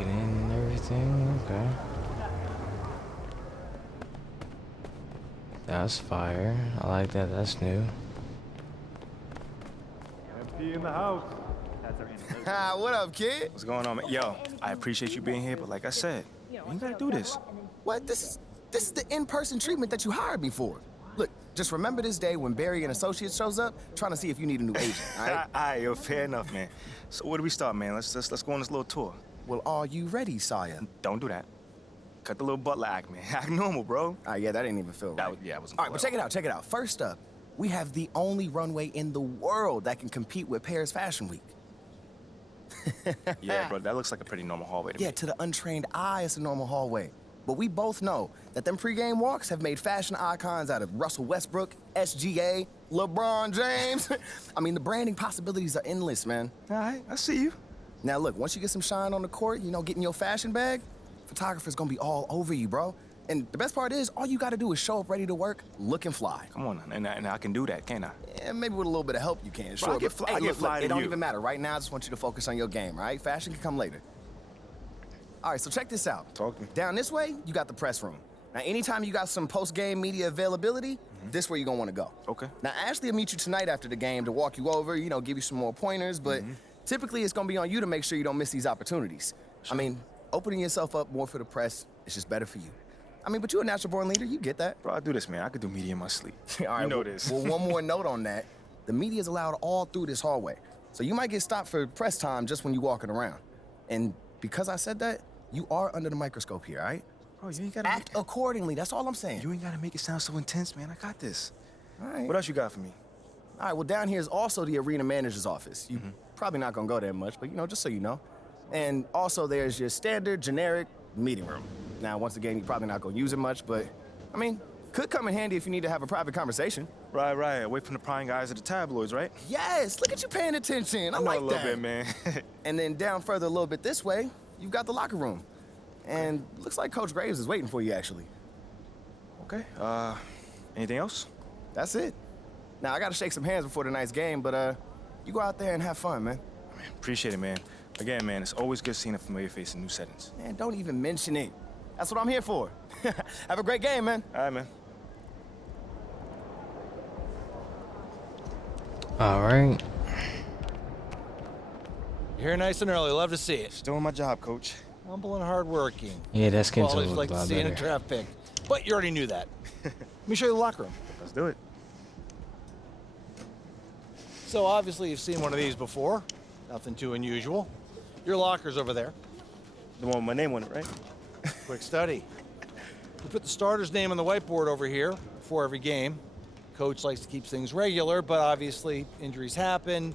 it in and everything. Okay. That's fire. I like that. That's new. Empty in the house. What up, kid? What's going on, man? Yo, I appreciate you being here, but like I said, you ain't gotta do this. What? This is the in-person treatment that you hired me for. Look, just remember this day when Barry and Associates shows up, trying to see if you need a new agent, all right? All right, yo, fair enough, man. So where do we start, man? Let's go on this little tour. Well, are you ready, Sire? Don't do that. Cut the little butler act, man. Act normal, bro. All right, yeah, that didn't even feel right. Yeah, it wasn't. All right, but check it out. First up, we have the only runway in the world that can compete with Paris Fashion Week. Yeah, bro, that looks like a pretty normal hallway to me. Yeah, to the untrained eye, it's a normal hallway. But we both know that them pregame walks have made fashion icons out of Russell Westbrook, SGA, LeBron James. I mean, the branding possibilities are endless, man. All right, I see you. Now, look, once you get some shine on the court, you know, getting your fashion bag, photographer's gonna be all over you, bro. And the best part is, all you gotta do is show up ready to work, looking fly. Come on, and I can do that, can't I? Yeah, maybe with a little bit of help you can, sure. Bro, I get fly, I get fly look, to it don't you. even matter. Right now, I just want you to focus on your game, all right? Fashion can come later. All right, so check this out. Talk to me. Down this way, you got the press room. Now, anytime you got some post-game media availability, this where you're gonna wanna go. Okay. Now, Ashley will meet you tonight after the game to walk you over, you know, give you some more pointers, but typically it's gonna be on you to make sure you don't miss these opportunities. I mean, opening yourself up more for the press is just better for you. I mean, but you're a natural-born leader, you get that. Bro, I do this, man. I could do media in my sleep. All right, you know well, this. Well, one more note on that. The media is allowed all through this hallway. So you might get stopped for press time just when you're walking around. And because I said that, you are under the microscope here, all right? Bro, you ain't gotta Act accordingly, that's all I'm saying. You ain't gotta make it sound so intense, man. I got this. All right. What else you got for me? All right, well, down here is also the arena manager's office. You probably not gonna go there much, but, you know, just so you know. And also there's your standard, generic meeting room. Now, once again, you're probably not gonna use it much, but, I mean, could come in handy if you need to have a private conversation. Right. Away from the prying eyes of the tabloids, right? Yes, look at you paying attention. I know like a little that. bit, man. And then down further a little bit this way, you've got the locker room. And looks like Coach Graves is waiting for you, actually. Okay. Anything else? That's it. Now, I gotta shake some hands before tonight's game, but you go out there and have fun, man. Man, appreciate it, man. Again, man, it's always good seeing a familiar face in new settings. Man, don't even mention it. That's what I'm here for. Have a great game, man. All right, man. All right. You're here nice and early. Love to see it. Just doing my job, coach. Humble and hardworking. Yeah, that's getting to Always look like a to lot see in a better. draft pick. But you already knew that. Let me show you the locker room. Let's do it. So obviously you've seen one of these before. Nothing too unusual. Your locker's over there. The one with my name on it, right? Quick study. We put the starter's name on the whiteboard over here before every game. Coach likes to keep things regular, but obviously injuries happen,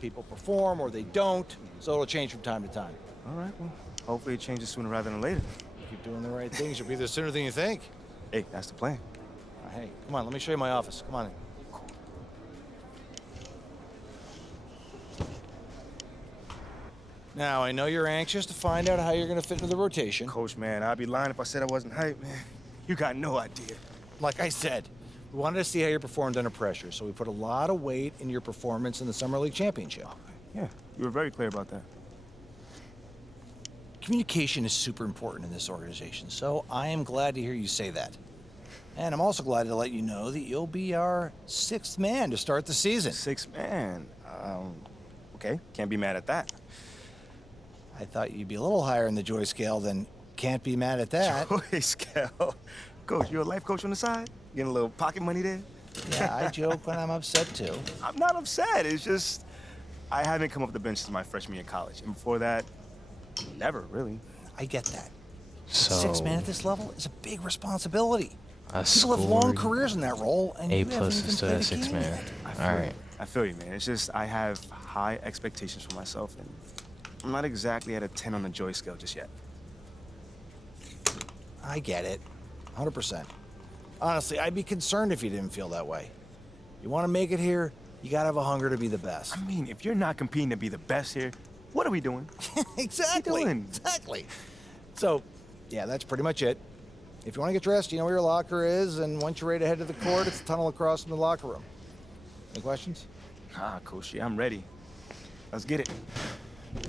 people perform or they don't, so it'll change from time to time. All right, well, hopefully it changes sooner rather than later. Keep doing the right things, you'll be there sooner than you think. Hey, that's the plan. Hey, come on, let me show you my office. Come on in. Now, I know you're anxious to find out how you're going to fit into the rotation. Coach, man, I'd be lying if I said I wasn't hyped, man. You got no idea. Like I said, we wanted to see how you performed under pressure, so we put a lot of weight in your performance in the Summer League Championship. Yeah, you were very clear about that. Communication is super important in this organization, so I am glad to hear you say that. And I'm also glad to let you know that you'll be our 6th man to start the season. 6th man. Okay, can't be mad at that. I thought you'd be a little higher in the joy scale than can't be mad at that. Joy scale. Coach, you a life coach on the side? Getting a little pocket money there? Yeah, I joke when I'm upset too. I'm not upset. It's just I haven't come up the bench since my freshman year in college. And before that, never, really. I get that. So 6th man at this level is a big responsibility. I People have long scored careers in that role, and A you haven't plus even and still played at a 6 game man. yet. All right. I feel you, man. It's just I have high expectations for myself, and I'm not exactly at a 10 on the joy scale just yet. I get it, 100%. Honestly, I'd be concerned if you didn't feel that way. You want to make it here, you gotta have a hunger to be the best. I mean, if you're not competing to be the best here, what are we doing? Exactly. What are you doing? Exactly. So, yeah, that's pretty much it. If you want to get dressed, you know where your locker is, and once you're ready to head to the court, it's the tunnel across from the locker room. Any questions? Coach, yeah, I'm ready. Let's get it.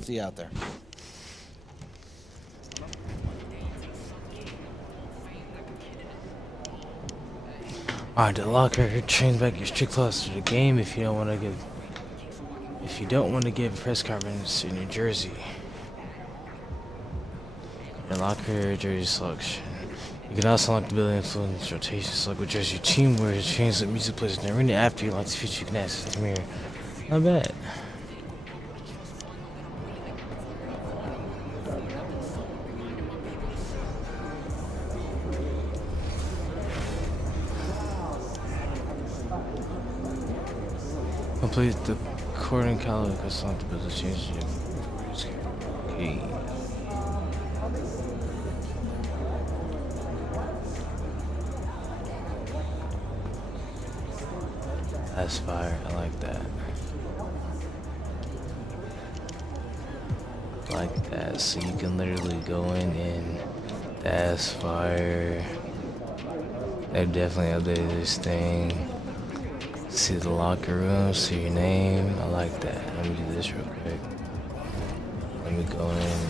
See you out there. Alright, the locker trains back your strict class to the game if you don't want to give press conference in New Jersey. Your locker jersey selection. You can also unlock the ability to influence rotation, select what jersey your team wears, change the music plays in the arena. After you unlock this feature, you can access the mirror. Not bad. Complete the recording calendar because not the ability to change it. Okay. That's fire. I like that. Like that. So you can literally go in and that's fire. They definitely updated this thing. See the locker room, see your name. I like that. Let me do this real quick. Let me go in and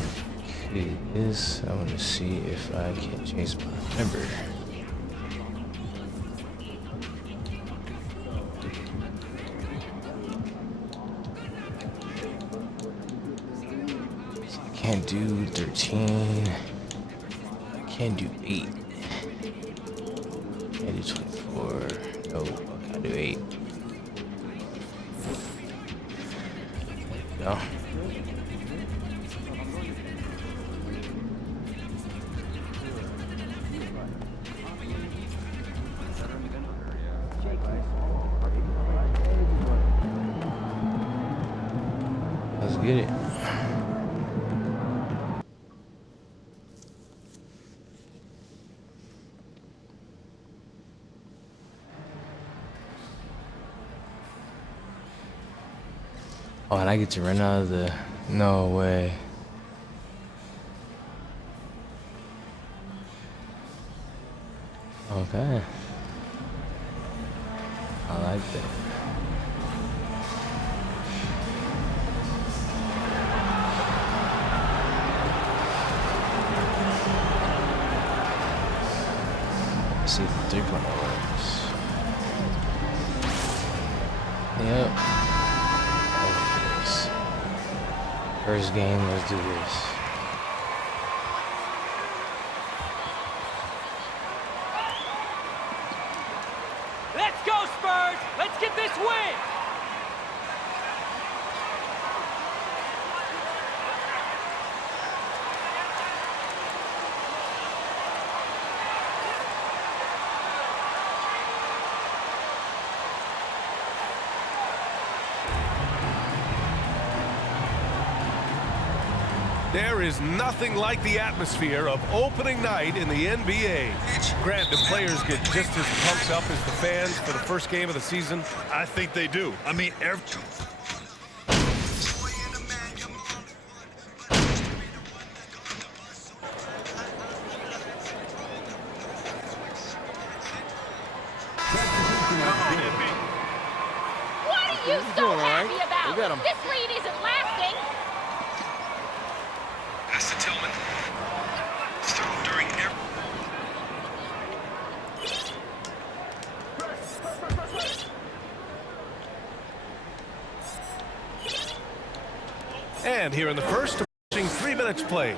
do this. I want to see if I can change my number. So I can't do 13. I can't do 8. I can't do 24. No, I can't do 8. Go. Let's get it. Oh, and I get to run out of the... No way. Okay. I like that. Let's see if the 3.0 works. Yep. First game, let's do this. Let's go, Spurs! Let's get this win! There is nothing like the atmosphere of opening night in the NBA. Grant, do players get just as pumped up as the fans for the first game of the season? I think they do. I mean, What are you so happy about? got him. This lead isn't lasting. Pass to Tillman. Throw during every... And here in the first, approaching 3 minutes played.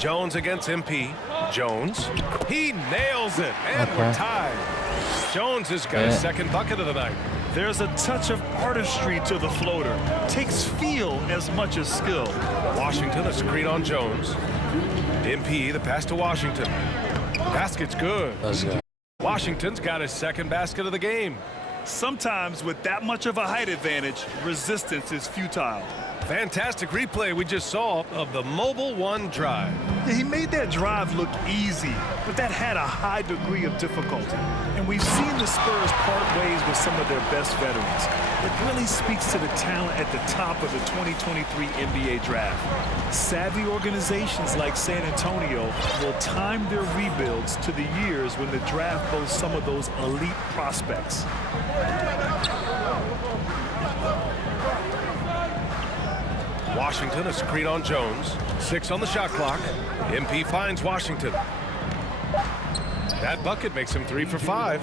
Jones against MP. Jones. He nails it. And we're tied. Jones has got his second bucket of the night. There's a touch of artistry to the floater. Takes feel as much as skill. Washington, a screen on Jones. MP, the pass to Washington. Basket's good. Let's go. Washington's got his second basket of the game. Sometimes with that much of a height advantage, resistance is futile. Fantastic replay we just saw of the Mobile One drive. Yeah, he made that drive look easy, but that had a high degree of difficulty. And we've seen the Spurs part ways with some of their best veterans. It really speaks to the talent at the top of the 2023 NBA draft. Savvy organizations like San Antonio will time their rebuilds to the years when the draft boasts some of those elite prospects. Washington, a screen on Jones. 6 on the shot clock. MP finds Washington. That bucket makes him 3 for 5.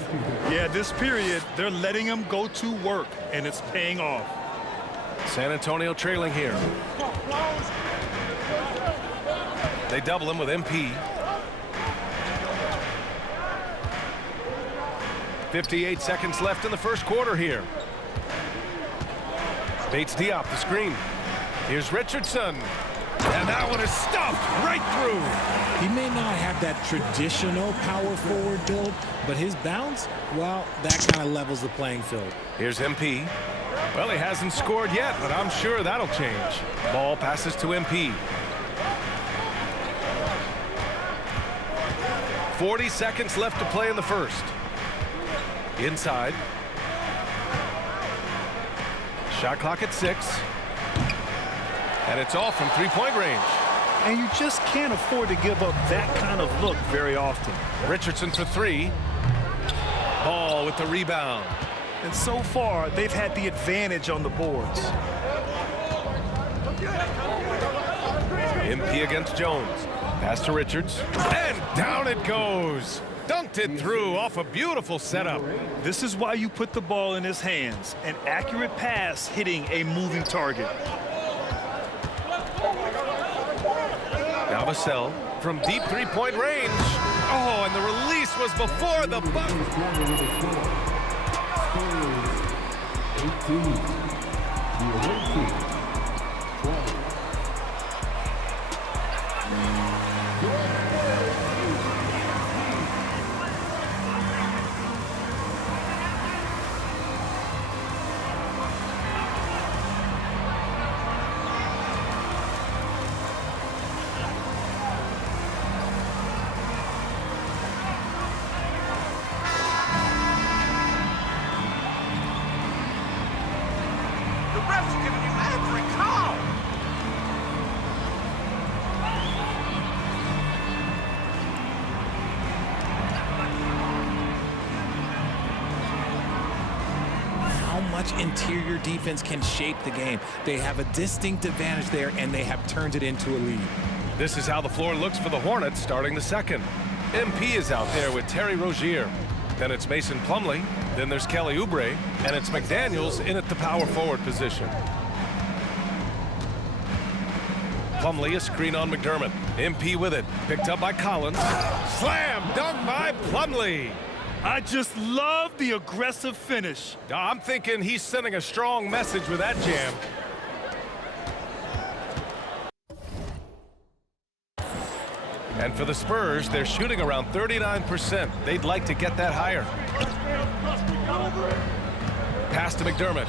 Yeah, this period, they're letting him go to work, and it's paying off. San Antonio trailing here. They double him with MP. 58 seconds left in the first quarter here. Bates Diop, the screen. Here's Richardson. And that one is stuffed right through. He may not have that traditional power forward build, but his bounce, well, that kind of levels the playing field. Here's MP. Well, he hasn't scored yet, but I'm sure that'll change. Ball passes to MP. 40 seconds left to play in the first. Inside. Shot clock at 6. And it's off from three-point range. And you just can't afford to give up that kind of look very often. Richardson for 3. Ball with the rebound. And so far, they've had the advantage on the boards. MP against Jones. Pass to Richards. And down it goes. Dunked it through off a beautiful setup. This is why you put the ball in his hands. An accurate pass hitting a moving target. Now Vassell from deep three-point range. Oh, and the release was before the bucket. 18. Interior defense can shape the game. They have a distinct advantage there, and they have turned it into a lead. This is how the floor looks for the Hornets starting the second. MP is out there with Terry Rozier. Then it's Mason Plumlee. Then there's Kelly Oubre. And it's McDaniels in at the power forward position. Plumlee, a screen on McDermott. MP with it. Picked up by Collins. Slam dunk by Plumlee. I just love the aggressive finish. I'm thinking he's sending a strong message with that jam. And for the Spurs, they're shooting around 39%. They'd like to get that higher. Pass to McDermott.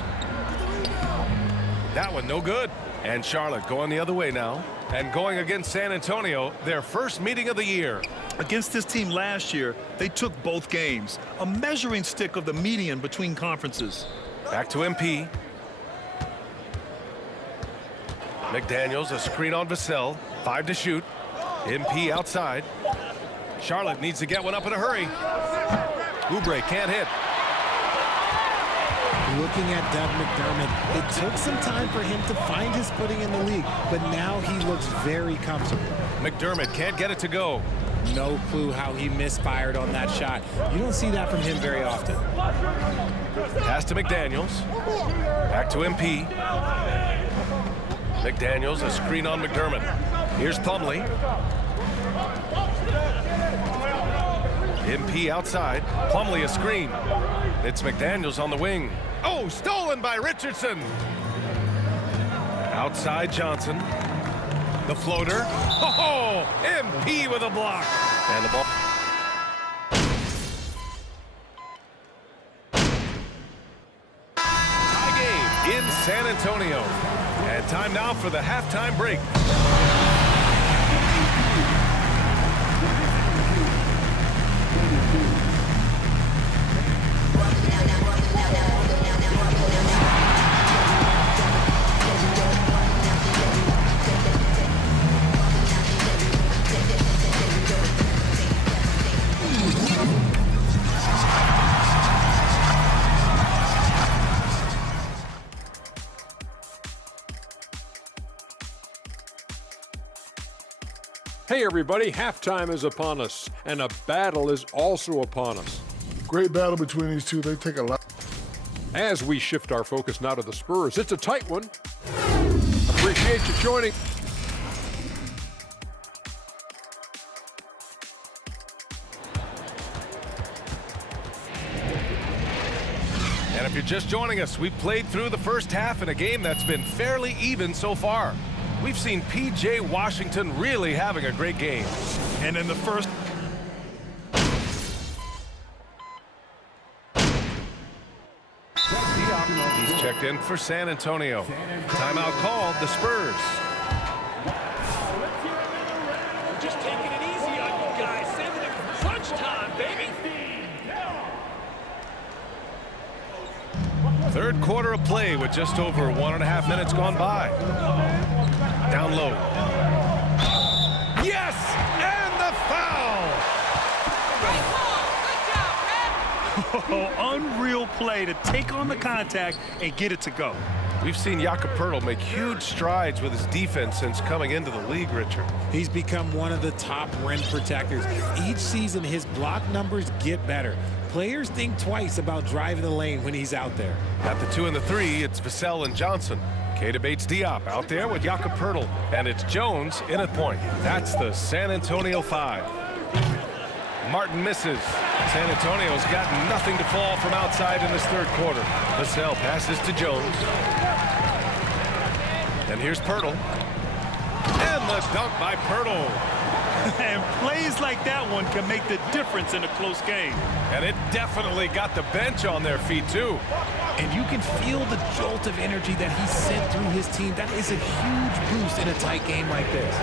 That one no good. And Charlotte going the other way now. And going against San Antonio, their first meeting of the year. Against this team last year, they took both games. A measuring stick of the median between conferences. Back to MP. McDaniels, a screen on Vassell. 5 to shoot. MP outside. Charlotte needs to get one up in a hurry. Oubre can't hit. Looking at Doug McDermott, it took some time for him to find his footing in the league, but now he looks very comfortable. McDermott can't get it to go. No clue how he misfired on that shot. You don't see that from him very often. Pass to McDaniels. Back to MP. McDaniels, a screen on McDermott. Here's Plumlee. MP outside. Plumlee a screen. It's McDaniels on the wing. Oh, stolen by Richardson. Outside Johnson. The floater. Oh, MP with a block. And the ball. Tie game in San Antonio. And time now for the halftime break. Hey everybody, halftime is upon us, and a battle is also upon us. Great battle between these two. They take a lot. As we shift our focus now to the Spurs, it's a tight one. Appreciate you joining. And if you're just joining us, we've played through the first half in a game that's been fairly even so far. We've seen P.J. Washington really having a great game. And in the first... He's checked in for San Antonio. Timeout called, the Spurs. Just taking it easy on you guys. Saving it for crunch time, baby. Third quarter of play with just over 1.5 minutes gone by. Down low. Yes! And the foul! Oh, unreal play to take on the contact and get it to go. We've seen Jakob Poeltl make huge strides with his defense since coming into the league, Richard. He's become one of the top rim protectors. Each season, his block numbers get better. Players think twice about driving the lane when he's out there. At the 2 and the 3, it's Vassell and Johnson. Keita Bates-Diop out there with Jakob Poeltl. And it's Jones in at point. That's the San Antonio 5. Martin misses. San Antonio's got nothing to fall from outside in this third quarter. Vassell passes to Jones. And here's Poeltl. And the dunk by Poeltl. And plays like that one can make the difference in a close game. And it definitely got the bench on their feet, too. And you can feel the jolt of energy that he sent through his team. That is a huge boost in a tight game like this.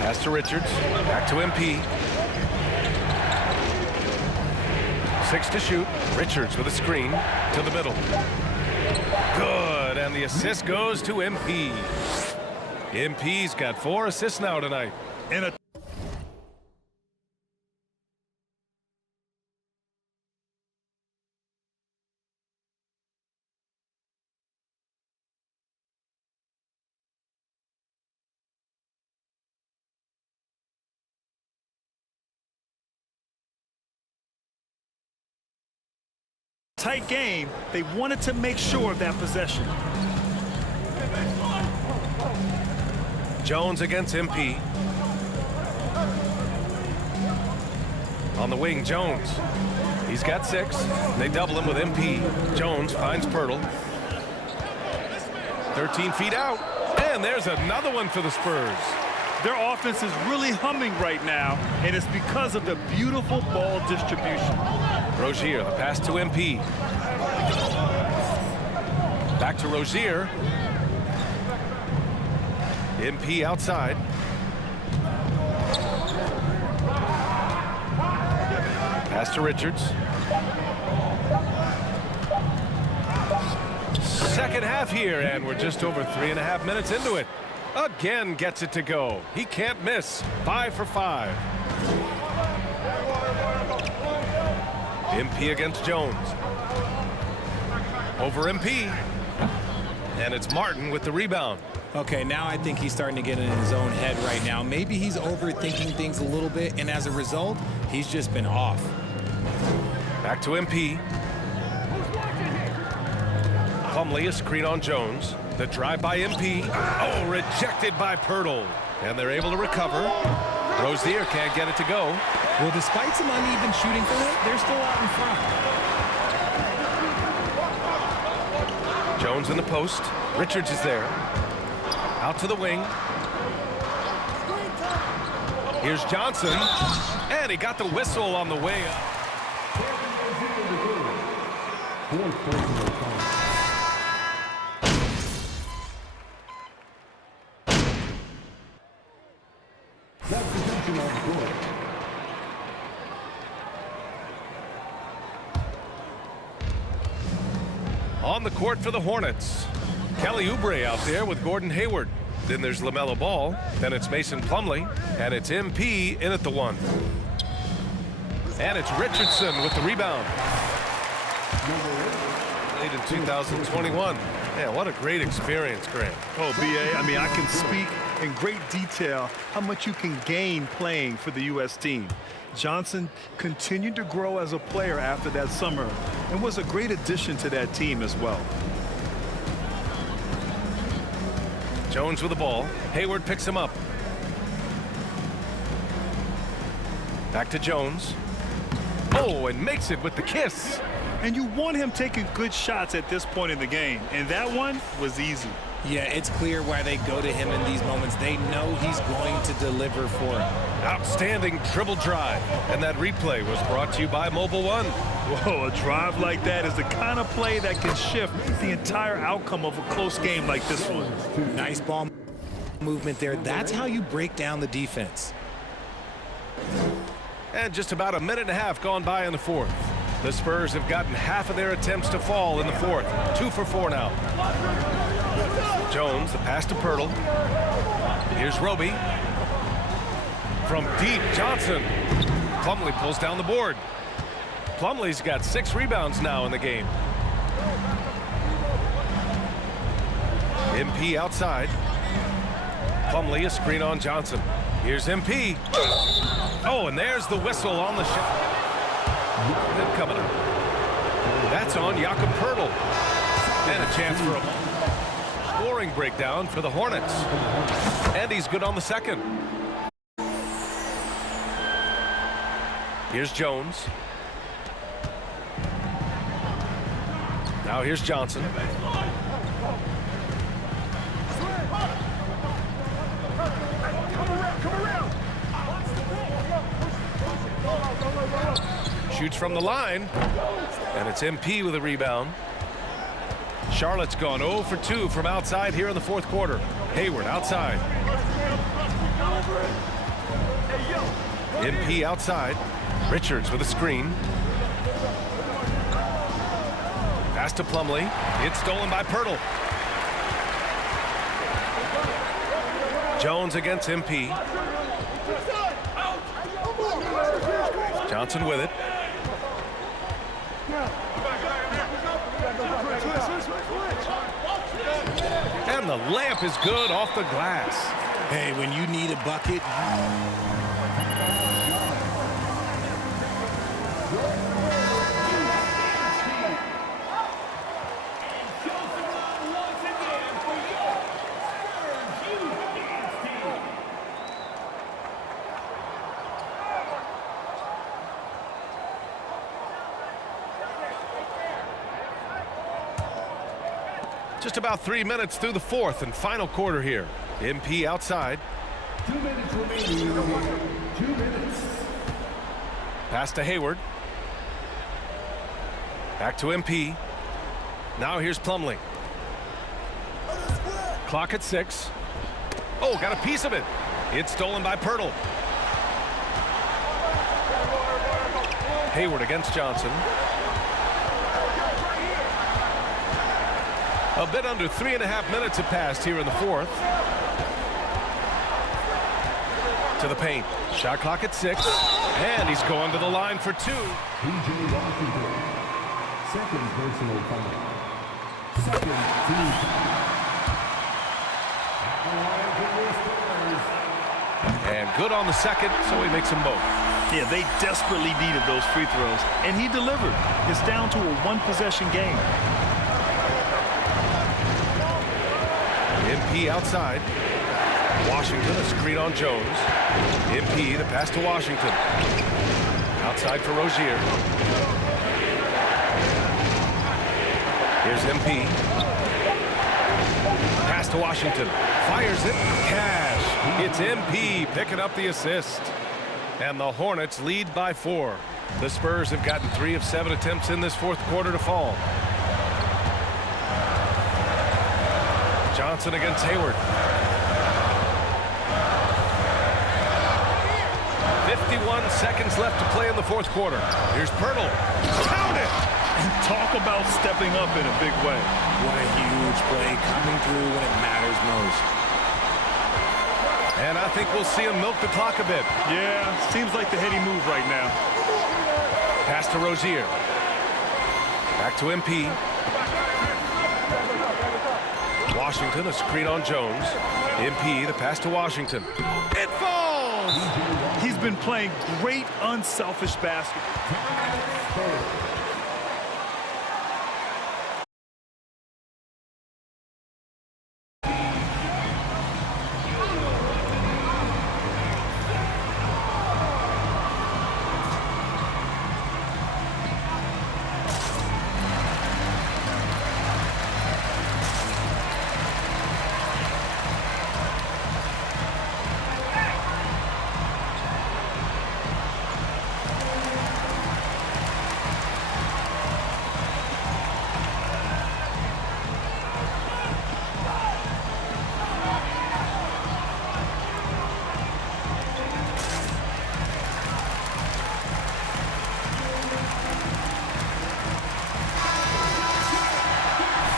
Pass to Richards. Back to MP. 6 to shoot. Richards with a screen to the middle. Good, and the assist goes to MP. MP's got 4 assists now tonight. In a tight game, they wanted to make sure of that possession. Jones against MP. On the wing, Jones. He's got 6. They double him with MP. Jones finds Poeltl. 13 feet out. And there's another one for the Spurs. Their offense is really humming right now, and it's because of the beautiful ball distribution. Rozier, the pass to MP. Back to Rozier. MP outside. Pass to Richards. Second half here, and we're just over 3.5 minutes into it. Again gets it to go. He can't miss. 5 for 5. MP against Jones. Over MP. And it's Martin with the rebound. Okay, now I think he's starting to get in his own head right now. Maybe he's overthinking things a little bit, and as a result, he's just been off. Back to MP. Plumlee, a screen on Jones. The drive by MP. Oh, rejected by Poeltl. And they're able to recover. Rozier can't get it to go. Well, despite some uneven shooting for him, they're still out in front. Jones in the post. Richards is there. Out to the wing. Here's Johnson. And he got the whistle on the way up. On the court for the Hornets. Kelly Oubre out there with Gordon Hayward. Then there's LaMelo Ball. Then it's Mason Plumlee. And it's MP in at the 1. And it's Richardson with the rebound. Late in 2021. Man, what a great experience, Grant. Oh, BA, I mean, I can speak in great detail how much you can gain playing for the U.S. team. Johnson continued to grow as a player after that summer and was a great addition to that team as well. Jones with the ball. Hayward picks him up. Back to Jones. Oh, and makes it with the kiss. And you want him taking good shots at this point in the game, and that one was easy. Yeah, it's clear why they go to him in these moments. They know he's going to deliver for them. Outstanding dribble drive. And that replay was brought to you by Mobile One. Whoa, a drive like that is the kind of play that can shift the entire outcome of a close game like this one. Nice ball movement there. That's how you break down the defense. And just about a minute and a half gone by in the fourth. The Spurs have gotten half of their attempts to fall in the fourth. 2 for 4 now. Jones, the pass to Pirtle. Here's Roby. From deep, Johnson. Plumlee pulls down the board. Plumlee's got 6 rebounds now in the game. MP outside. Plumlee, a screen on Johnson. Here's MP. Oh, and there's the whistle on the shot. Then coming up. That's on Jakob Pirtle. And a chance for a scoring breakdown for the Hornets. And he's good on the second. Here's Jones. Now here's Johnson. Shoots from the line, and it's MP with a rebound. Charlotte's gone 0 for 2 from outside here in the fourth quarter. Hayward outside. MP outside. Richards with a screen. Pass to Plumlee. It's stolen by Pirtle. Jones against MP. Johnson with it. And the layup is good off the glass. Hey, when you need a bucket, just about 3 minutes through the fourth and final quarter here. MP outside. 2 minutes remaining. 2 minutes. Pass to Hayward. Back to MP. Now here's Plumlee. Clock at 6. Oh, got a piece of it. It's stolen by Pirtle. Hayward against Johnson. A bit under 3.5 minutes have passed here in the fourth. To the paint. Shot clock at 6. And he's going to the line for 2. P.J. Washington. Second personal foul. Second team foul. And good on the second, so he makes them both. Yeah, they desperately needed those free throws, and he delivered. It's down to a one-possession game. MP outside. Washington, a screen on Jones. MP, the pass to Washington. Outside for Rozier. Here's MP. Pass to Washington. Fires it. Cash. It's MP picking up the assist. And the Hornets lead by 4. The Spurs have gotten 3 of 7 attempts in this fourth quarter to fall. Johnson against Hayward. 51 seconds left to play in the fourth quarter. Here's Pirtle. Count it! And talk about stepping up in a big way. what a huge play coming through when it matters most. And I think we'll see him milk the clock a bit. Yeah, seems like the heady move right now. Pass to Rozier. Back to MP. Washington, a screen on Jones. MP, the pass to Washington. It falls! He's been playing great, unselfish basketball.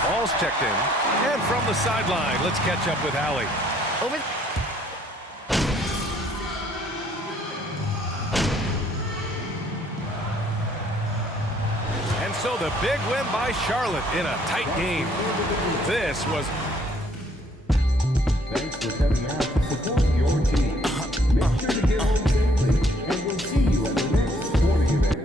Ball's checked in. And from the sideline, let's catch up with Allie. Over. And so the big win by Charlotte in a tight game. This was... Thanks for coming out to support your team. Make sure to get home safely, and we'll see you at the next sporting event.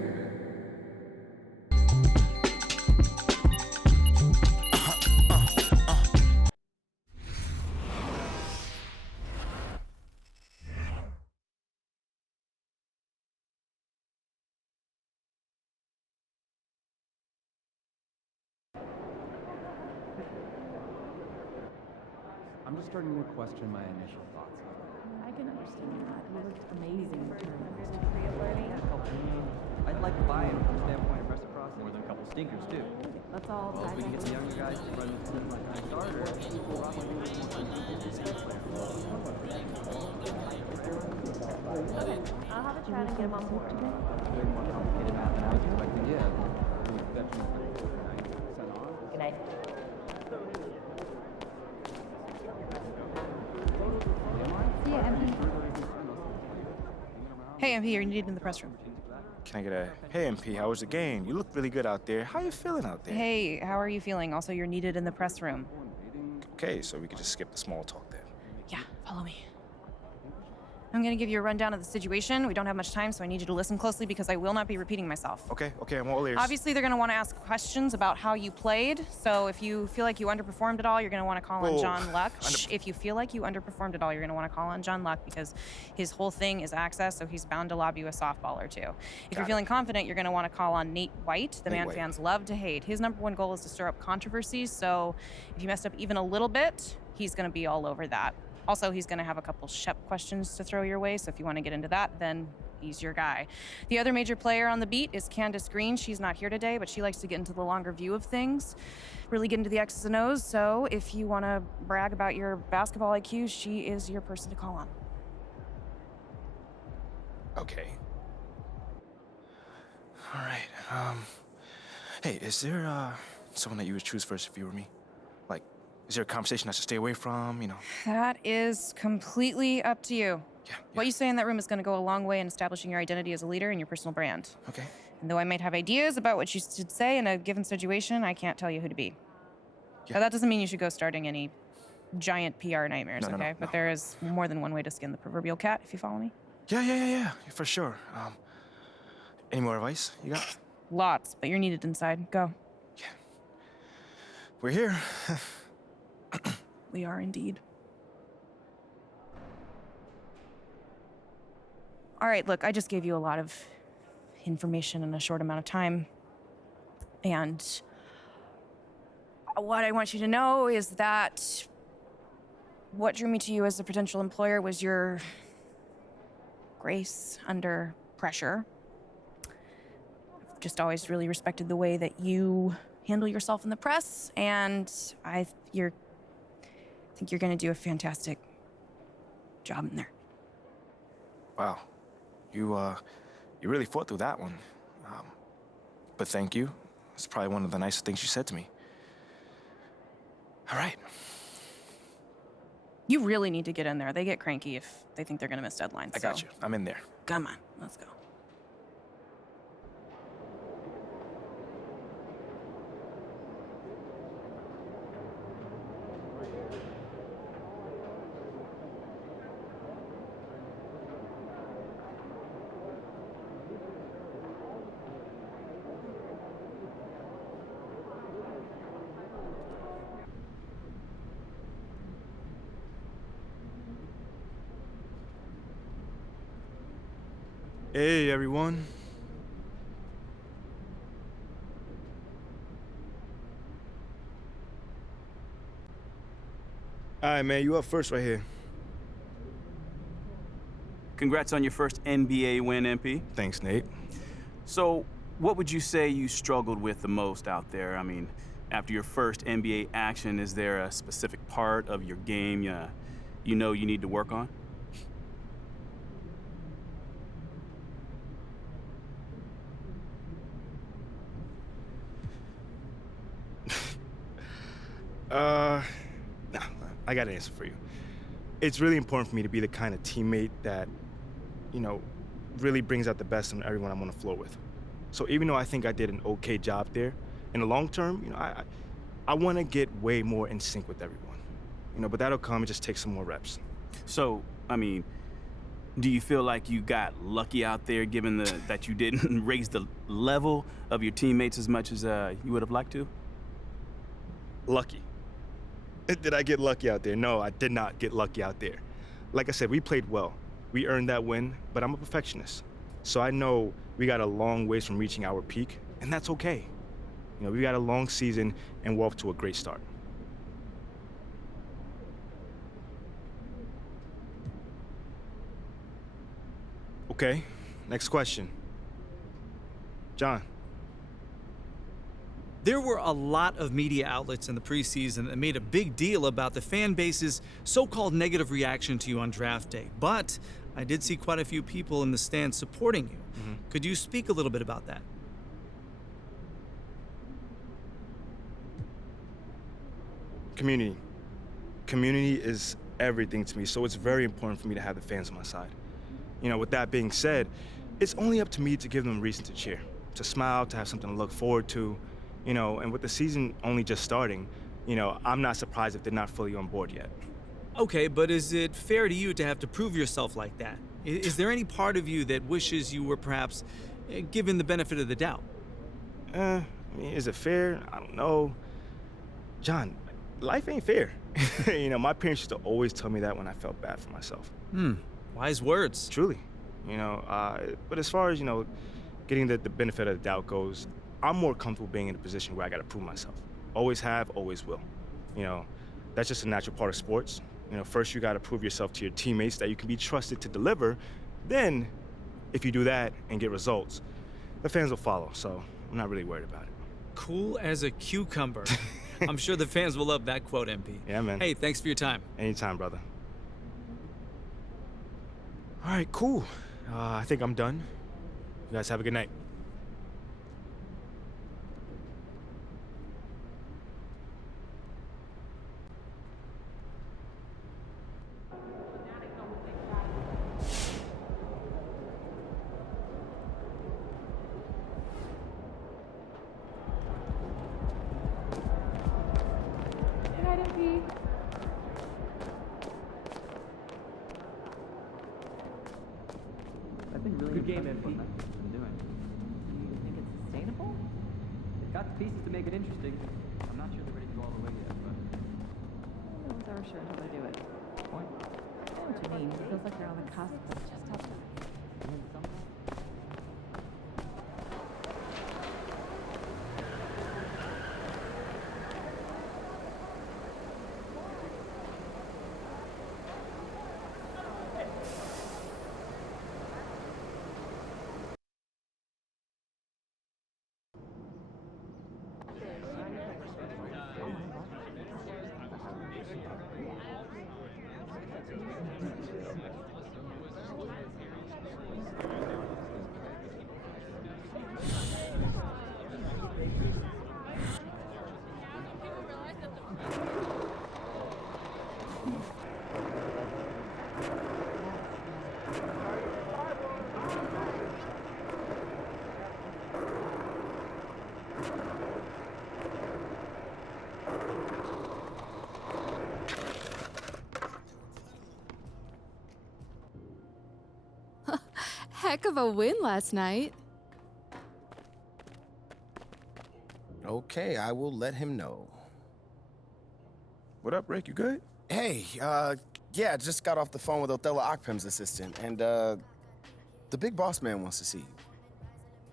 I'm just starting to question my initial thoughts. I can understand that. You looked amazing during I'd like to buy him from the standpoint of reciprocity. More than a couple stinkers, too. Let's all Well, if we can get the younger guys to run the team like a starter, we'll rock with I'll have a chat and get him on board. Way more complicated math than I was expecting. Yeah. Good night. Hey, MP, you're needed in the press room. Can I get a, hey, MP, how was the game? You look really good out there. How you feeling out there? Hey, how are you feeling? Also, you're needed in the press room. Okay, so we could just skip the small talk then. Yeah, follow me. I'm going to give you a rundown of the situation. We don't have much time, so I need you to listen closely because I will not be repeating myself. Okay, I'm all ears. Obviously, they're going to want to ask questions about how you played. So if you feel like you underperformed at all, you're going to want to call on John Luck. If you feel like you underperformed at all, you're going to want to call on John Luck because his whole thing is access, so he's bound to lob you a softball or two. If you're feeling confident, you're going to want to call on Nate White, the man fans love to hate. His #1 goal is to stir up controversies, so if you messed up even a little bit, he's going to be all over that. Also, he's going to have a couple Shep questions to throw your way, so if you want to get into that, then he's your guy. The other major player on the beat is Candace Green. She's not here today, but she likes to get into the longer view of things, really get into the X's and O's, so if you want to brag about your basketball IQ, she is your person to call on. Okay. All right. Hey, is there someone that you would choose first if you were me? Like, is there a conversation I should stay away from, you know? That is completely up to you. Yeah. What you say in that room is going to go a long way in establishing your identity as a leader and your personal brand. Okay. And though I might have ideas about what you should say in a given situation, I can't tell you who to be. Yeah. Now, that doesn't mean you should go starting any giant PR nightmares, No, okay? But there is more than one way to skin the proverbial cat, if you follow me. Yeah, for sure. Any more advice you got? Lots, but you're needed inside. Go. Yeah. We're here. We are indeed. All right, look, I just gave you a lot of information in a short amount of time. And what I want you to know is that what drew me to you as a potential employer was your grace under pressure. I've just always really respected the way that you handle yourself in the press, and I think you're going to do a fantastic job in there. Wow. You really fought through that one. But thank you. It's probably one of the nicest things you said to me. All right. You really need to get in there. They get cranky if they think they're going to miss deadlines. I got you. I'm in there. Come on, let's go. Hey, everyone. All right, man, you up first right here. Congrats on your first NBA win, MP. Thanks, Nate. So, what would you say you struggled with the most out there? I mean, after your first NBA action, is there a specific part of your game you know you need to work on? No, I got an answer for you. It's really important for me to be the kind of teammate that, really brings out the best in everyone I'm on the floor with. So even though I think I did an okay job there, in the long term, I want to get way more in sync with everyone. But that'll come, it just takes some more reps. So, I mean, do you feel like you got lucky out there given that you didn't raise the level of your teammates as much as you would have liked to? Lucky. Did I get lucky out there? No, I did not get lucky out there. Like I said, we played well. We earned that win, but I'm a perfectionist. So I know we got a long ways from reaching our peak, and that's okay. We got a long season, and we're off to a great start. Okay, next question. John. There were a lot of media outlets in the preseason that made a big deal about the fan base's so-called negative reaction to you on draft day. But I did see quite a few people in the stands supporting you. Mm-hmm. Could you speak a little bit about that? Community. Community is everything to me, so it's very important for me to have the fans on my side. With that being said, it's only up to me to give them a reason to cheer, to smile, to have something to look forward to. And with the season only just starting, I'm not surprised if they're not fully on board yet. Okay, but is it fair to you to have to prove yourself like that? Is there any part of you that wishes you were perhaps given the benefit of the doubt? Is it fair? I don't know. John, life ain't fair. My parents used to always tell me that when I felt bad for myself. Wise words. Truly. But as far as, getting the benefit of the doubt goes, I'm more comfortable being in a position where I gotta prove myself. Always have, always will. That's just a natural part of sports. First you gotta prove yourself to your teammates that you can be trusted to deliver. Then, if you do that and get results, the fans will follow, so I'm not really worried about it. Cool as a cucumber. I'm sure the fans will love that quote, MP. Yeah, man. Hey, thanks for your time. Anytime, brother. All right, cool. I think I'm done. You guys have a good night. Good game, MP. What I'm doing. Do you think it's sustainable? They've got the pieces to make it interesting. I'm not sure they're ready to go all the way yet, but... No one's ever sure until they do it. Point. I know what you mean. It feels like they're on the cusp, but it's just tough. And then somehow... Heck of a win last night. Okay, I will let him know. What up, Rick? You good? Hey, yeah, just got off the phone with Othello Akpem's assistant, and, The big boss man wants to see you.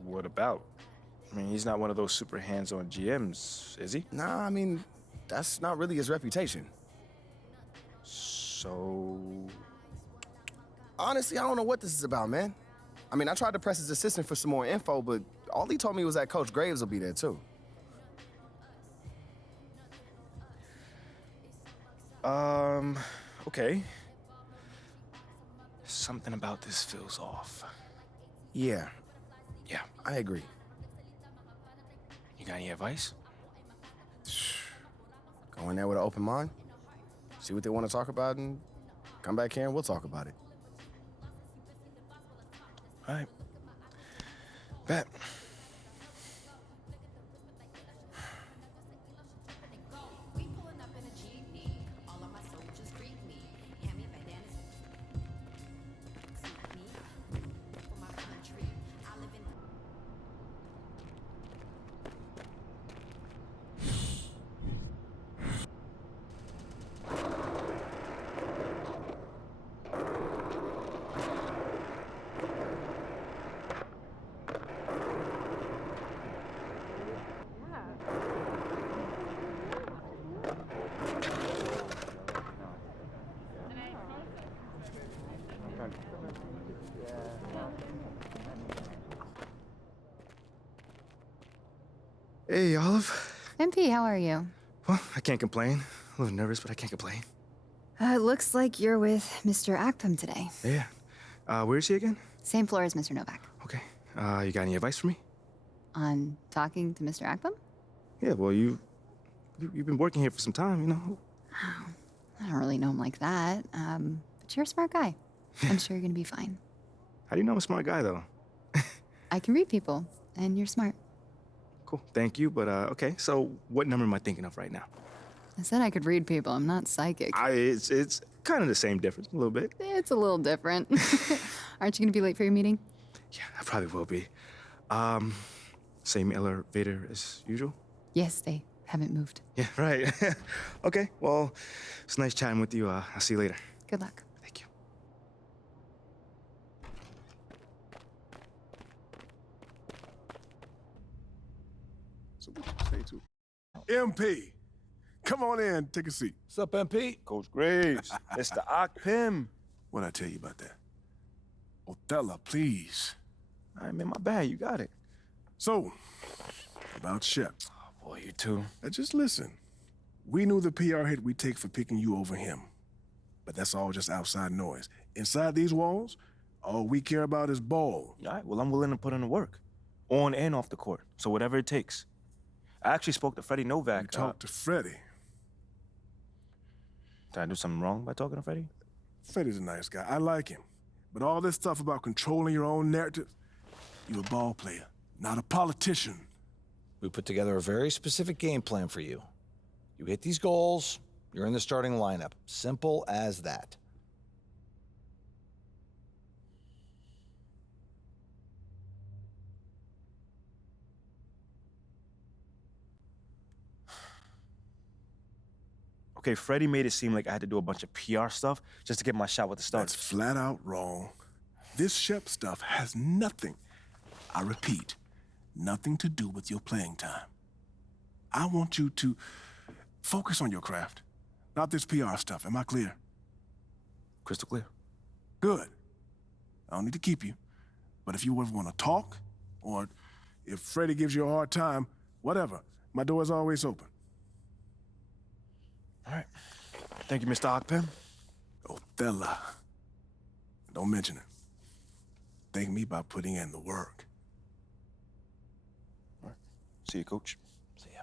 What about? I mean, he's not one of those super hands-on GMs, is he? Nah, I mean, that's not really his reputation. So... Honestly, I don't know what this is about, man. I mean, I tried to press his assistant for some more info, but all he told me was that Coach Graves will be there, too. Okay. Something about this feels off. Yeah. Yeah. I agree. You got any advice? Go in there with an open mind, see what they want to talk about, and come back here and we'll talk about it. All right. Bet. Hey, Olive. MP, how are you? Well, I can't complain. A little nervous, but I can't complain. It looks like you're with Mr. Ackham today. Yeah. Where is he again? Same floor as Mr. Novak. Okay. You got any advice for me? On talking to Mr. Ackham? Yeah, well, you've been working here for some time, you know. I don't really know him like that. But you're a smart guy. I'm sure you're gonna be fine. How do you know I'm a smart guy, though? I can read people, and you're smart. Cool. Thank you, but okay. So what number am I thinking of right now? I said I could read people. I'm not psychic. It's kind of the same difference, a little bit. It's a little different. Aren't you gonna be late for your meeting? Yeah, I probably will be. Same elevator as usual? Yes, they haven't moved. Yeah, right. Okay, well, it's nice chatting with you. I'll see you later. Good luck. Thank you. So what you say to MP? Come on in, take a seat. What's up, MP? Coach Graves, Mr. Akpim. What'd I tell you about that? Othello, please. All right, man, my bad. You got it. So, about Shep. Oh, boy, you too. Now just listen. We knew the PR hit we'd take for picking you over him. But that's all just outside noise. Inside these walls, all we care about is ball. All right, well, I'm willing to put in the work. On and off the court. So whatever it takes. I actually spoke to Freddie Novak. You talked to Freddie? Did I do something wrong by talking to Freddie? Freddie's a nice guy. I like him. But all this stuff about controlling your own narrative, you're a ball player, not a politician. We put together a very specific game plan for you. You hit these goals, you're in the starting lineup. Simple as that. Okay, Freddie made it seem like I had to do a bunch of PR stuff just to get my shot with the Stars. That's flat out wrong. This Shep stuff has nothing, I repeat, nothing to do with your playing time. I want you to focus on your craft, not this PR stuff. Am I clear? Crystal clear. Good. I don't need to keep you. But if you ever want to talk, or if Freddie gives you a hard time, whatever, my door is always open. All right. Thank you, Mr. Akpim. Othello. Don't mention it. Thank me by putting in the work. All right. See you, Coach. See ya.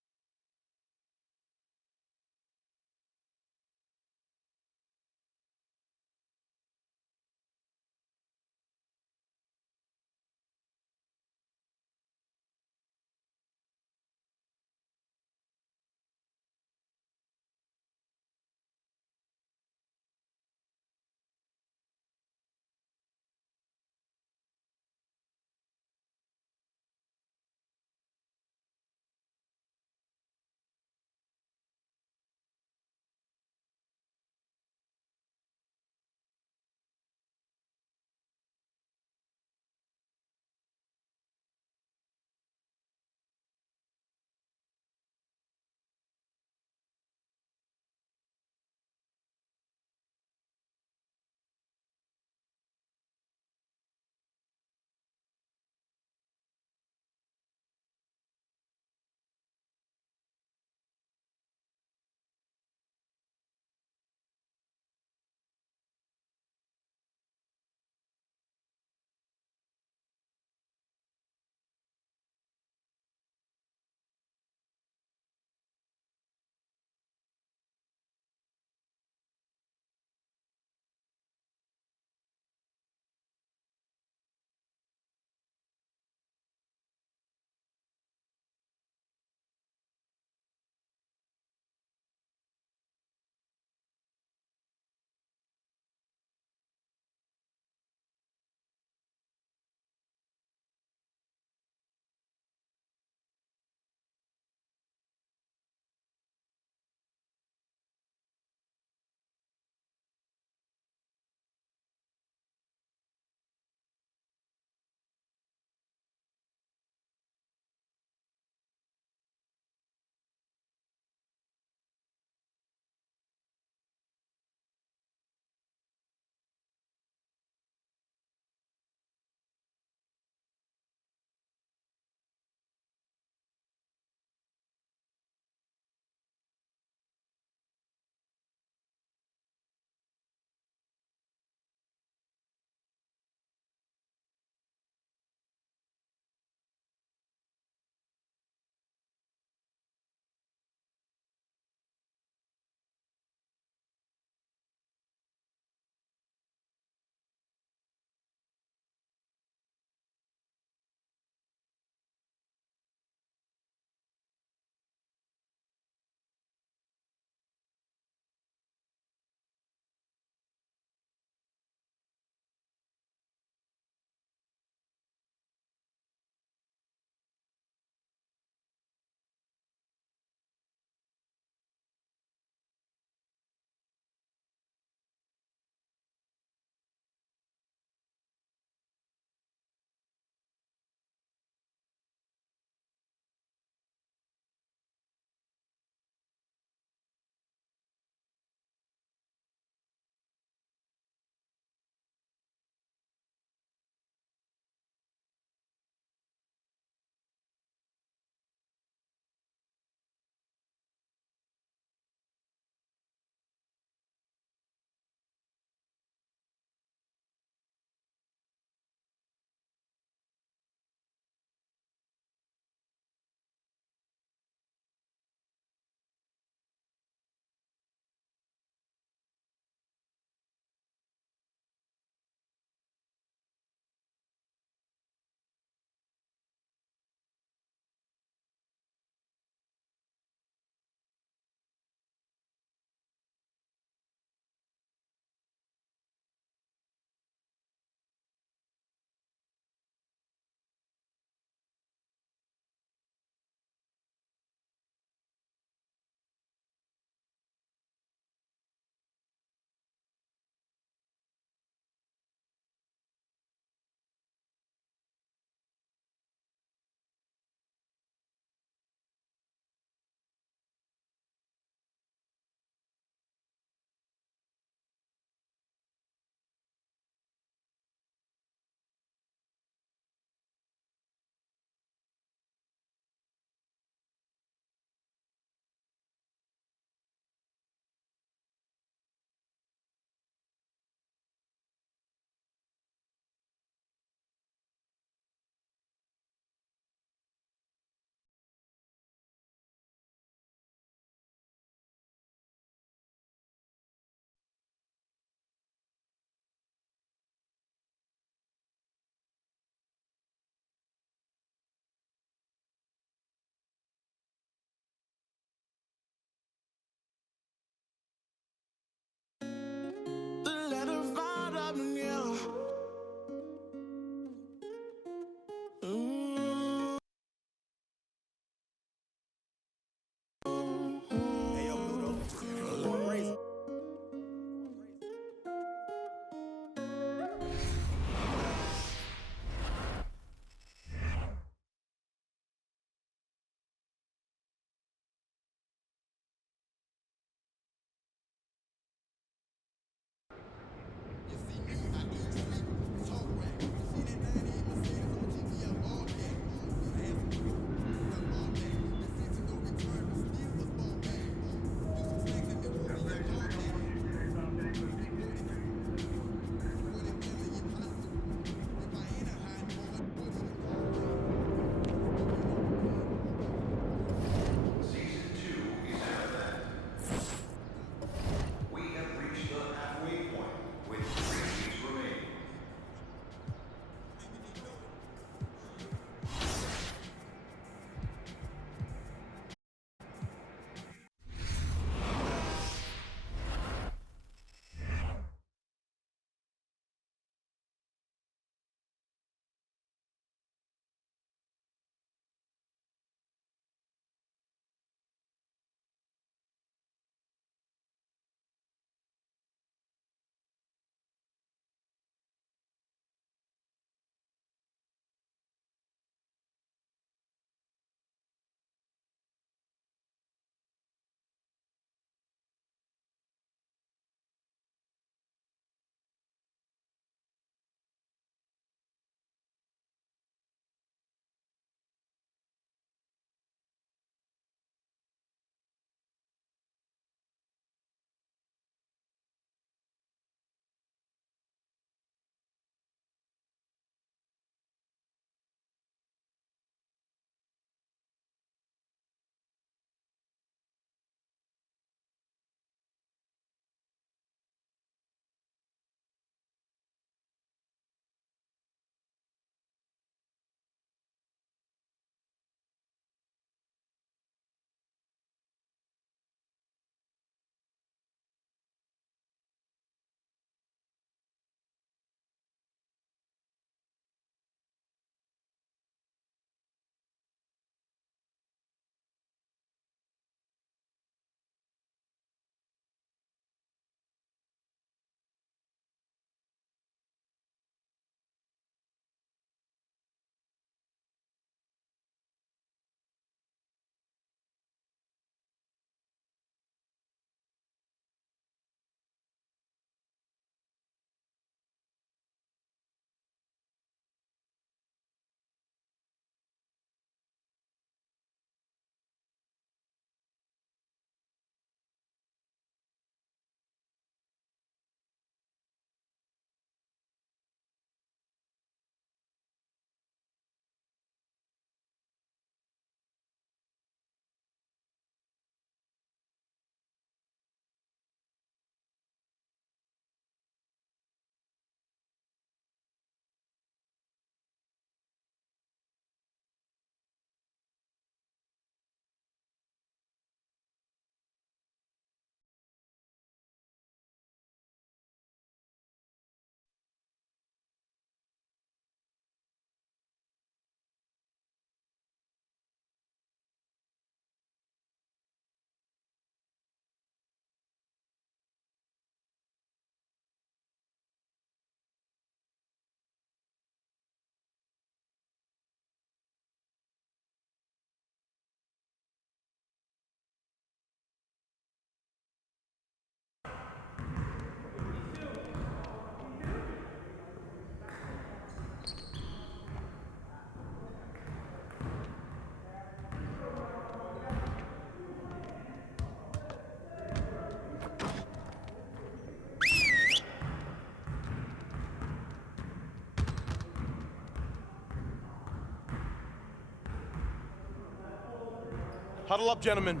Huddle up, gentlemen.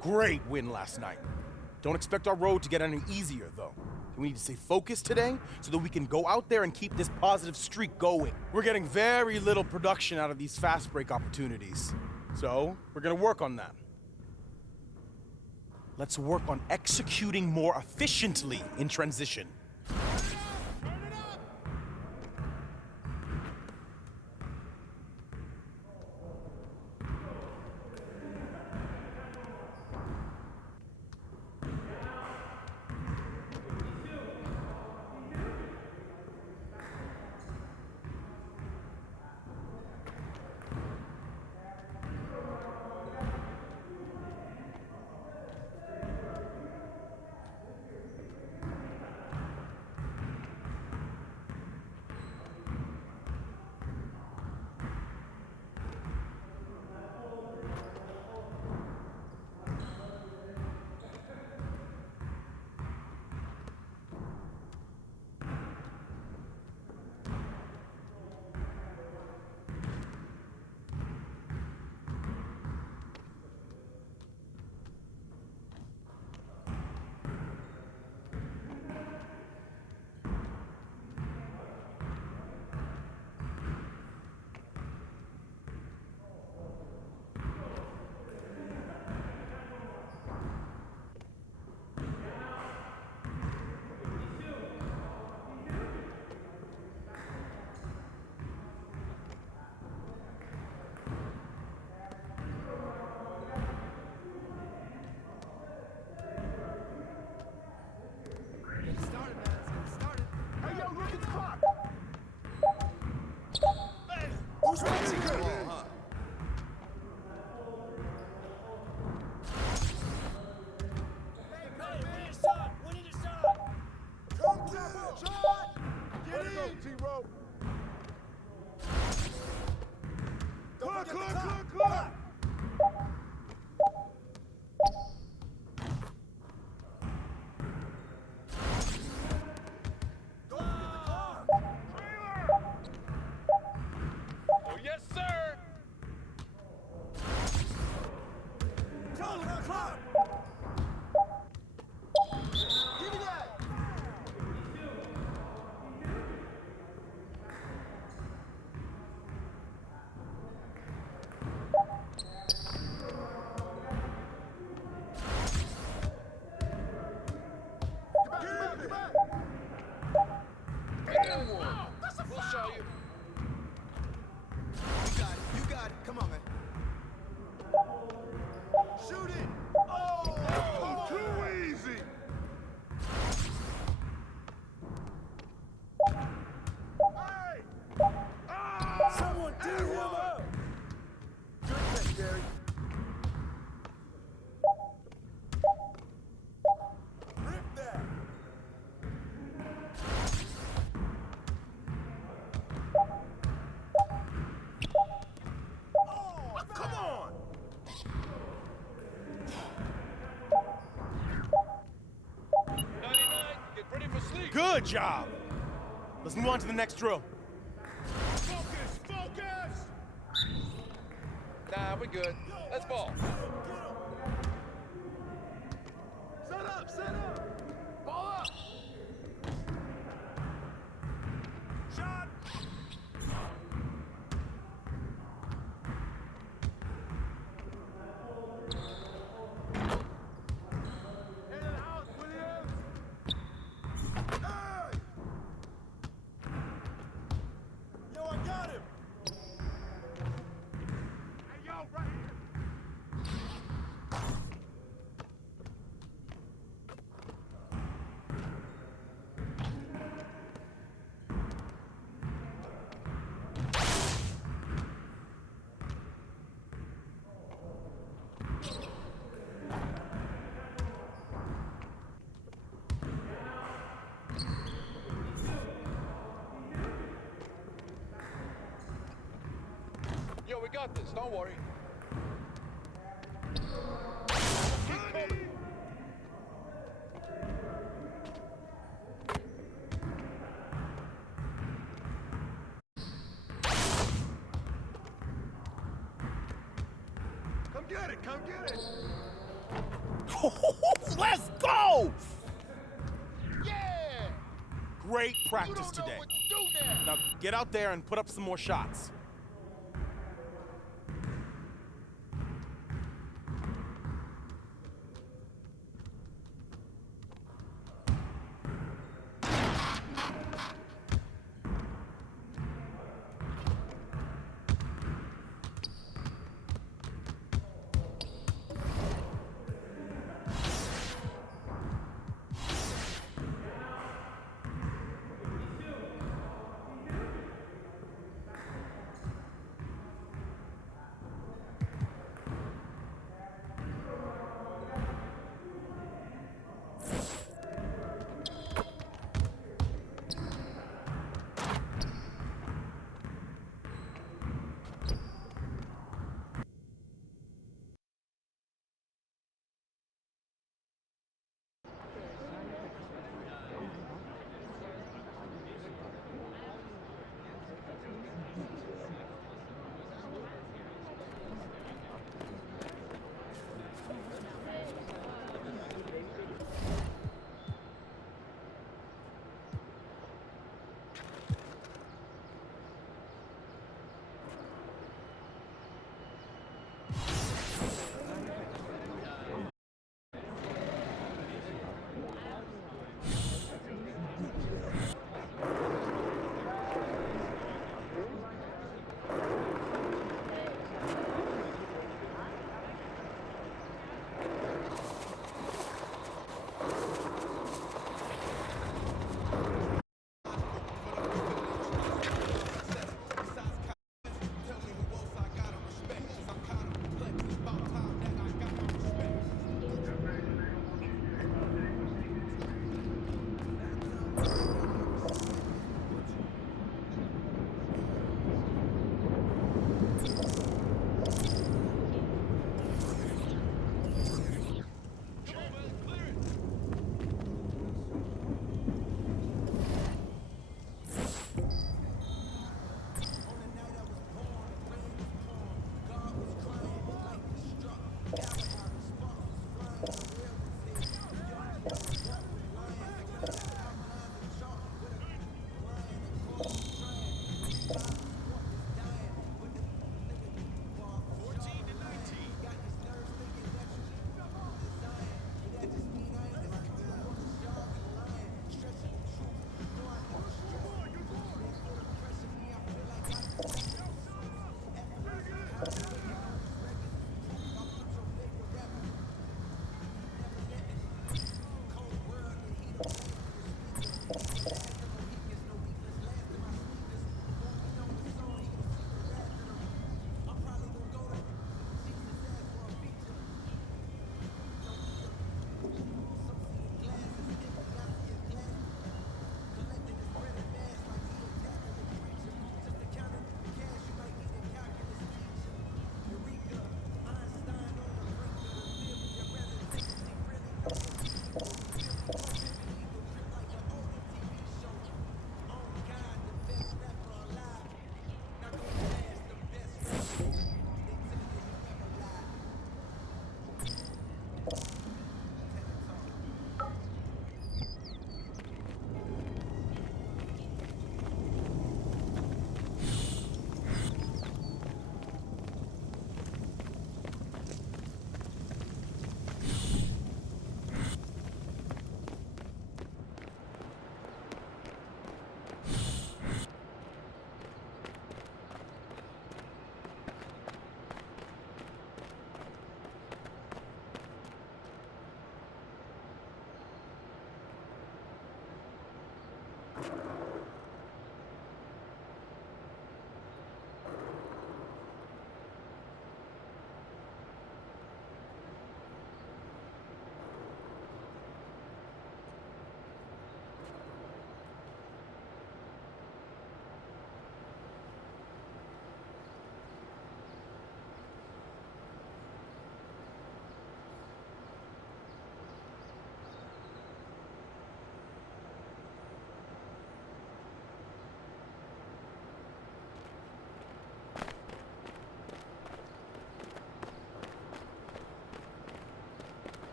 Great win last night. Don't expect our road to get any easier, though. We need to stay focused today so that we can go out there and keep this positive streak going. We're getting very little production out of these fast break opportunities. So, we're gonna work on that. Let's work on executing more efficiently in transition. Who's ready to go? Good job. Let's move on to the next drill. Focus! Focus! Nah, we're good. Let's ball. Set up! Set up! Ball up! Shot! In the house, Williams! Hey! Yo, I got him! Hey, yo, right here! Yo, we got this. Don't worry. Come get it. Come get it. Let's go! Yeah! Great practice today. Now get out there and put up some more shots.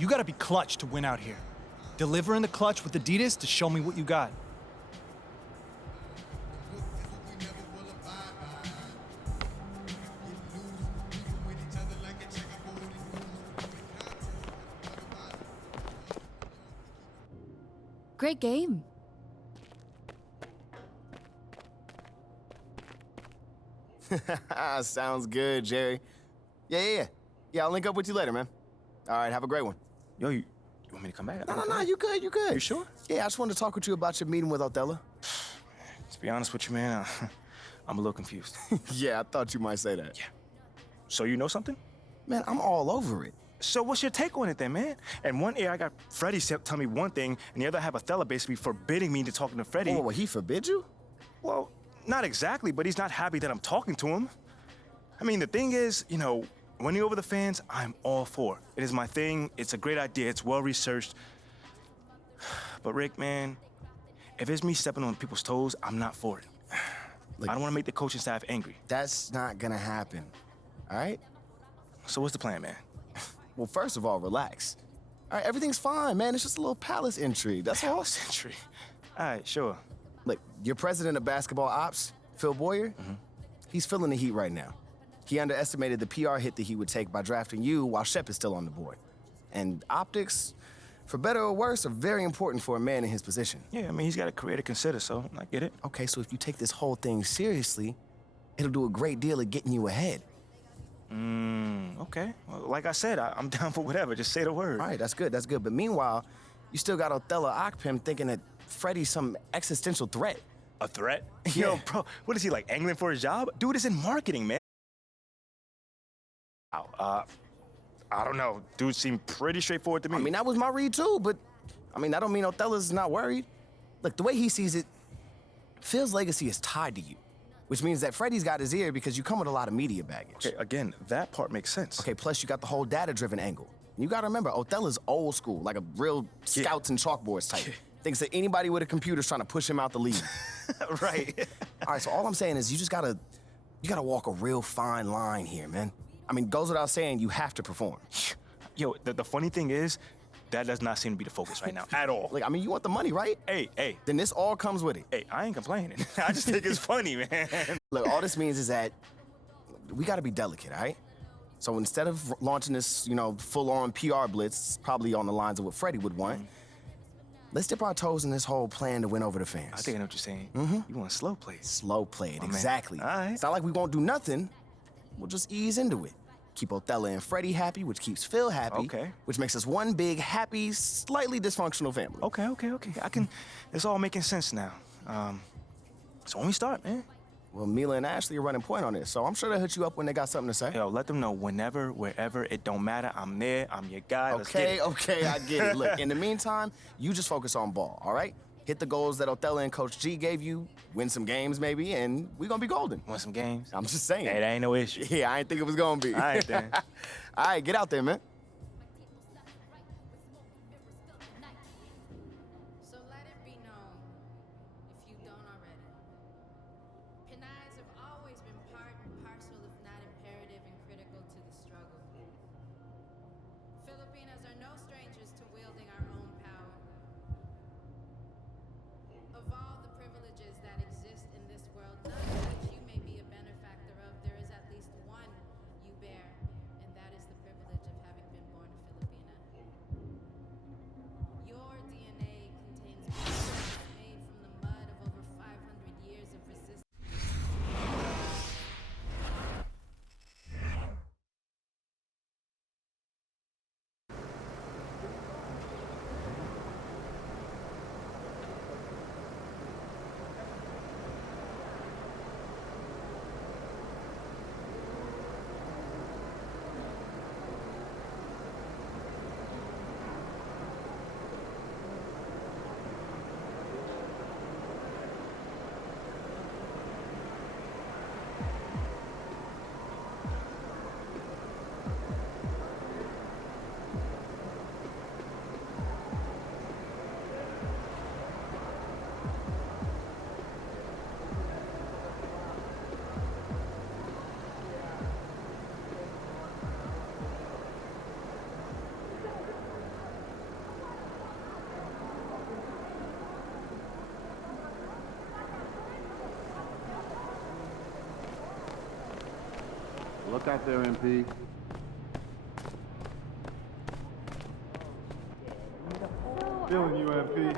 You gotta be clutch to win out here. Deliver in the clutch with Adidas to show me what you got. Great game. Sounds good, Jerry. Yeah, I'll link up with you later, man. All right, have a great one. Yo, you want me to come back? No, you good. You sure? Yeah, I just wanted to talk with you about your meeting with Othello. To be honest with you, man, I'm a little confused. Yeah, I thought you might say that. Yeah. So you know something? Man, I'm all over it. So what's your take on it then, man? And one ear, I got Freddie tell me one thing, and the other I have Othello basically forbidding me to talk to Freddie. Oh, well, he forbid you? Well, not exactly, but he's not happy that I'm talking to him. I mean, the thing is, winning over the fans, I'm all for. It is my thing. It's a great idea. It's well-researched. But Rick, man, if it's me stepping on people's toes, I'm not for it. Look, I don't want to make the coaching staff angry. That's not gonna happen, all right? So what's the plan, man? Well, first of all, relax. All right, everything's fine, man. It's just a little palace intrigue, that's all. Palace intrigue? All right, sure. Look, your president of basketball ops, Phil Boyer, he's feeling the heat right now. He underestimated the PR hit that he would take by drafting you while Shep is still on the board. And optics, for better or worse, are very important for a man in his position. Yeah, I mean, he's got a career to consider, so I get it. Okay, so if you take this whole thing seriously, it'll do a great deal of getting you ahead. Okay. Well, like I said, I'm down for whatever. Just say the word. All right, that's good. But meanwhile, you still got Othello Akpim thinking that Freddie's some existential threat. A threat? Yeah. Yo, bro, what is he, like, angling for his job? Dude is in marketing, man. I don't know. Dude seemed pretty straightforward to me. I mean, that was my read too, but I mean, that don't mean Othello's not worried. Look, the way he sees it, Phil's legacy is tied to you, which means that Freddie's got his ear because you come with a lot of media baggage. Okay, again, that part makes sense. Okay, plus you got the whole data-driven angle. And you gotta remember, Othello's old school, like a real scouts and chalkboards type. Thinks that anybody with a computer's trying to push him out the league. Right. All right, so all I'm saying is you gotta walk a real fine line here, man. I mean, goes without saying, you have to perform. Yo, the funny thing is, that does not seem to be the focus right now, at all. Like, I mean, you want the money, right? Hey. Then this all comes with it. Hey, I ain't complaining. I just think it's funny, man. Look, all this means is that we gotta be delicate, all right? So instead of launching this, full-on PR blitz, probably on the lines of what Freddie would want, let's dip our toes in this whole plan to win over the fans. I think I know what you're saying. You want slow play. Slow play it, exactly. All right. It's not like we won't do nothing. We'll just ease into it. Keep Othello and Freddie happy, which keeps Phil happy. Okay. Which makes us one big, happy, slightly dysfunctional family. Okay. It's all making sense now. So when we start, man? Well, Mila and Ashley are running point on this, so I'm sure they'll hit you up when they got something to say. Yo, let them know whenever, wherever, it don't matter. I'm there, I'm your guy. Let's get it. Okay, I get it. Look, in the meantime, you just focus on ball, all right? Hit the goals that Othello and Coach G gave you, win some games maybe, and we gonna be golden. Win some games? I'm just saying. Hey, that ain't no issue. Yeah, I ain't think it was gonna be. All right, then. All right, get out there, man. So let it be known, if you don't already. Pinays have always been part and parcel, if not imperative and critical to the struggle. Filipinos are no strangers to wielding our own power. Of all the privileges that exist in this world, none of which you may be a benefactor of, there is at least one you bear, and that is the privilege of having Look out there, MP. Feeling you, MP.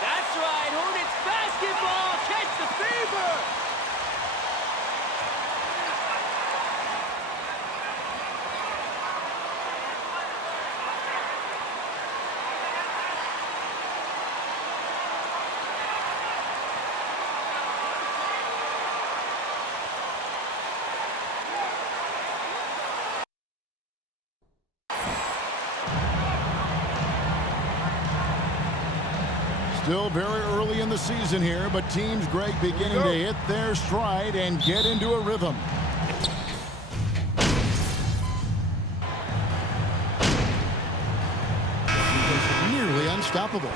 That's right, Hornets basketball! Catch the fever! Still very early in the season here, but Teams Greg beginning to hit their stride and get into a rhythm. Nearly unstoppable.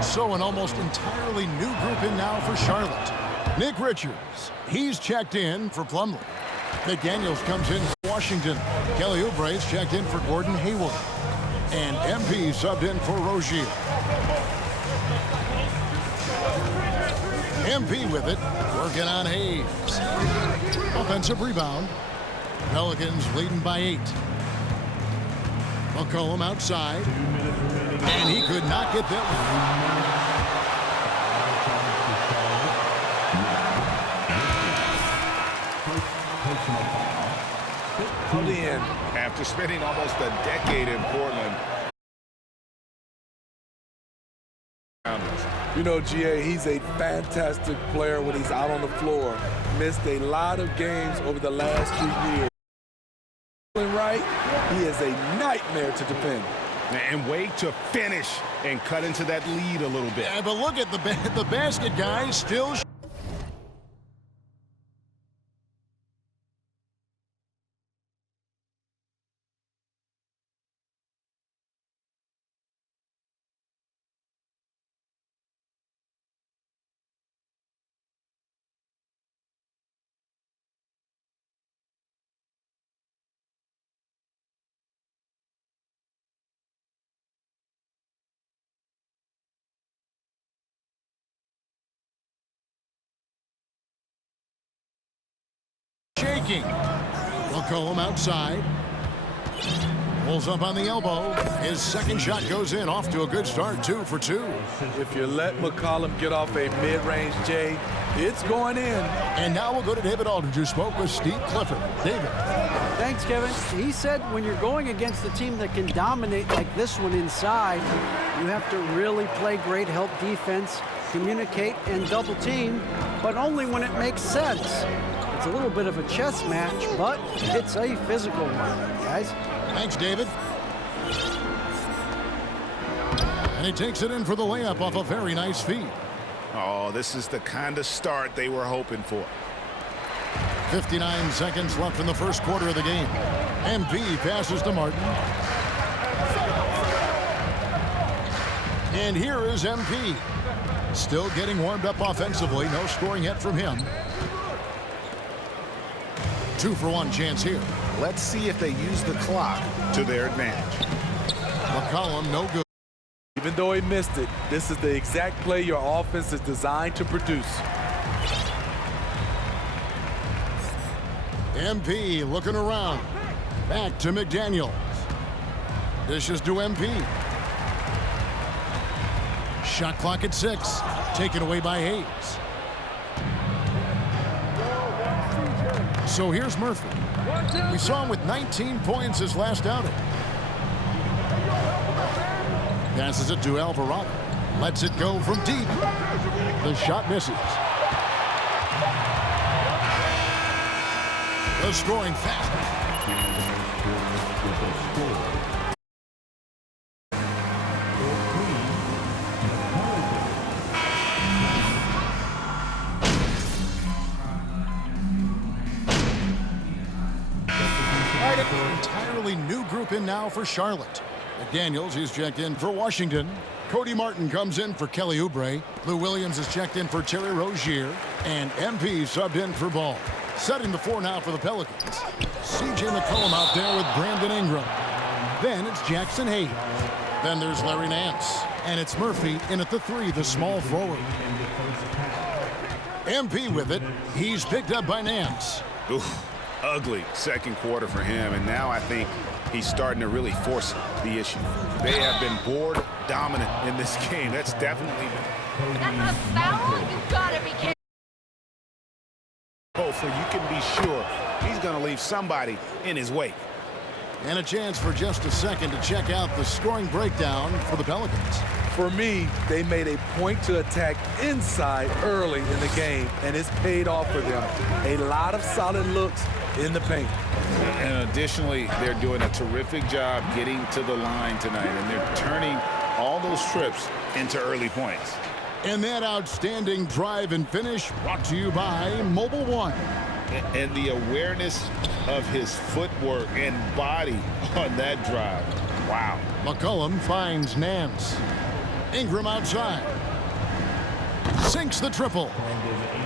So an almost entirely new group in now for Charlotte. Nick Richards, he's checked in for Plumlee. McDaniels comes in for Washington. Kelly Oubre's checked in for Gordon Hayward. And MP subbed in for Rozier. MP with it, working on Hayes. Offensive rebound. Pelicans leading by 8. McCollum outside. And he could not get that Pulled in after spending almost a decade in Portland. You know, GA, he's a fantastic player when he's out on the floor. Missed a lot of games over the last 3 years. Right, he is a nightmare to defend. And wait to finish and cut into that lead a little bit. Yeah, but look at the basket guy still. Shaking. McCollum outside. Pulls up on the elbow. His second shot goes in, off to a good start, 2 for 2. If you let McCollum get off a mid-range, Jay, it's going in. And now we'll go to David Aldridge, who spoke with Steve Clifford. David. Thanks, Kevin. He said when you're going against a team that can dominate like this one inside, you have to really play great help defense, communicate, and double team, but only when it makes sense. It's a little bit of a chess match, but it's a physical one, guys. Thanks, David. And he takes it in for the layup off a very nice feed. Oh, this is the kind of start they were hoping for. 59 seconds left in the first quarter of the game. MP passes to Martin. And here is MP. Still getting warmed up offensively. No scoring yet from him. 2-for-1 chance here. Let's see if they use the clock to their advantage. McCollum, no good. Even though he missed it, this is the exact play your offense is designed to produce. MP looking around. Back to McDaniels. Dishes to MP. Shot clock at 6. Taken away by Hayes. So here's Murphy. We saw him with 19 points his last outing. Passes it to Alvarado. Lets it go from deep. The shot misses. The scoring fast. Entirely new group in now for Charlotte. McDaniels, he's checked in for Washington. Cody Martin comes in for Kelly Oubre. Lou Williams is checked in for Terry Rozier. And MP subbed in for Ball. Setting the floor now for the Pelicans. C.J. McCollum out there with Brandon Ingram. Then it's Jackson Hayes. Then there's Larry Nance. And it's Murphy in at the 3, the small forward. MP with it. He's picked up by Nance. Oof. Ugly second quarter for him, and now I think he's starting to really force the issue. They have been board dominant in this game. That's definitely been. That's a foul? You gotta be kidding. So you can be sure he's going to leave somebody in his wake. And a chance for just a second to check out the scoring breakdown for the Pelicans. For me, they made a point to attack inside early in the game, and it's paid off for them. A lot of solid looks in the paint. And additionally, they're doing a terrific job getting to the line tonight, and they're turning all those trips into early points. And that outstanding drive and finish brought to you by Mobile One. And the awareness of his footwork and body on that drive. Wow. McCollum finds Nance. Ingram outside. Sinks the triple.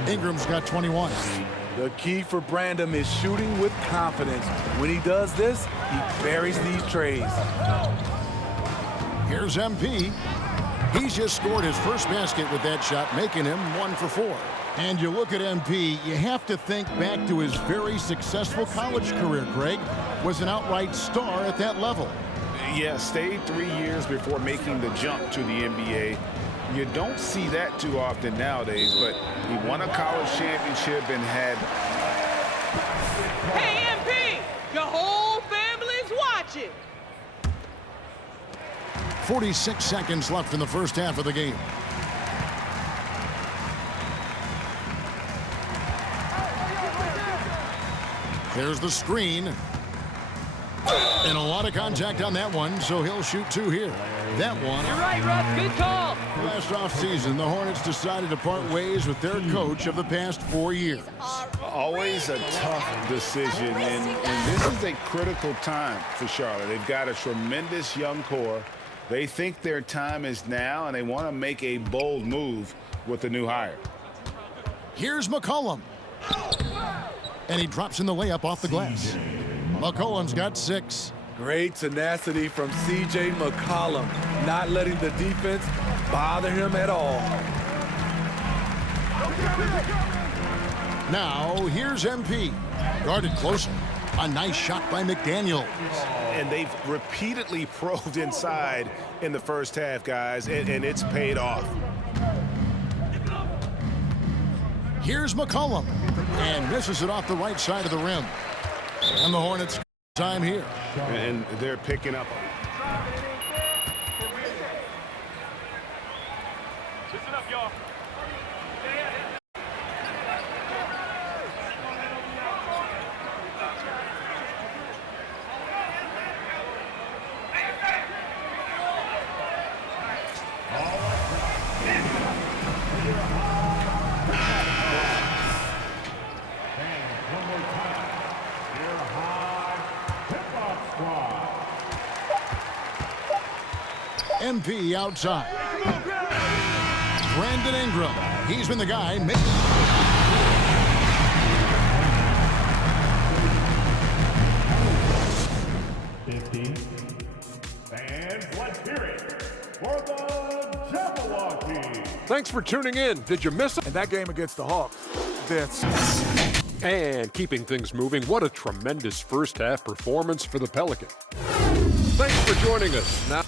Ingram's got 21. The key for Brandon is shooting with confidence. When he does this, he buries these trays. Here's MP. He's just scored his first basket with that shot, making him 1 for 4. And you look at MP, you have to think back to his very successful college career, Greg. Was an outright star at that level. Yeah, stayed 3 years before making the jump to the NBA. You don't see that too often nowadays, but he won a college championship and had... Hey, MP! Your whole family's watching! 46 seconds left in the first half of the game. There's the screen. And a lot of contact on that one, so he'll shoot 2 here. That one. You're right, Russ. Good call. Last offseason, the Hornets decided to part ways with their coach of the past 4 years. Always a tough decision, and this is a critical time for Charlotte. They've got a tremendous young core. They think their time is now, and they want to make a bold move with the new hire. Here's McCollum. And he drops in the layup off the glass. McCollum's got 6. Great tenacity from C.J. McCollum, not letting the defense bother him at all. Now, here's MP. Guarded closer. A nice shot by McDaniels. And they've repeatedly probed inside in the first half, guys, and it's paid off. Here's McCollum. And misses it off the right side of the rim. And the Hornets time here. And they're picking up. Listen up, y'all. MP outside. Brandon Ingram. He's been the guy. 15. And let's hear it for the Jabberwocky. Thanks for tuning in. Did you miss it? And that game against the Hawks, that's... And keeping things moving, what a tremendous first half performance for the Pelicans. Thanks for joining us. Now.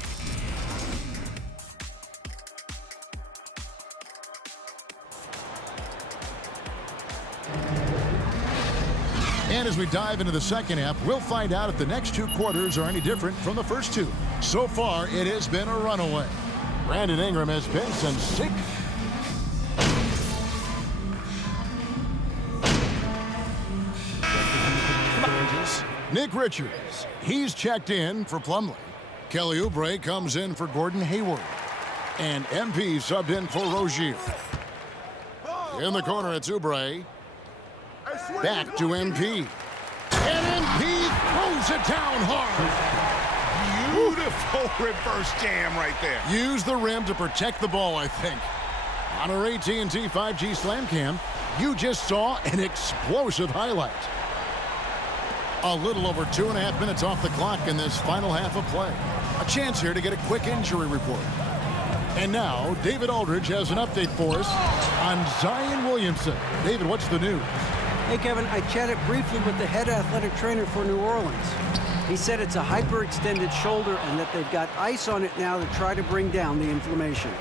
And as we dive into the second half, we'll find out if the next two quarters are any different from the first two. So far, it has been a runaway. Brandon Ingram has been sensational. Nick Richards, he's checked in for Plumlee. Kelly Oubre comes in for Gordon Hayward. And MP subbed in for Rozier. In the corner, it's Oubre. Back to MP. And MP throws it down hard. Beautiful reverse jam right there. Use the rim to protect the ball, I think. On our AT&T 5G Slam Cam, you just saw an explosive highlight. A little over 2.5 minutes off the clock in this final half of play. A chance here to get a quick injury report. And now, David Aldridge has an update for us on Zion Williamson. David, what's the news? Hey, Kevin, I chatted briefly with the head athletic trainer for New Orleans. He said it's a hyperextended shoulder and that they've got ice on it now to try to bring down the inflammation.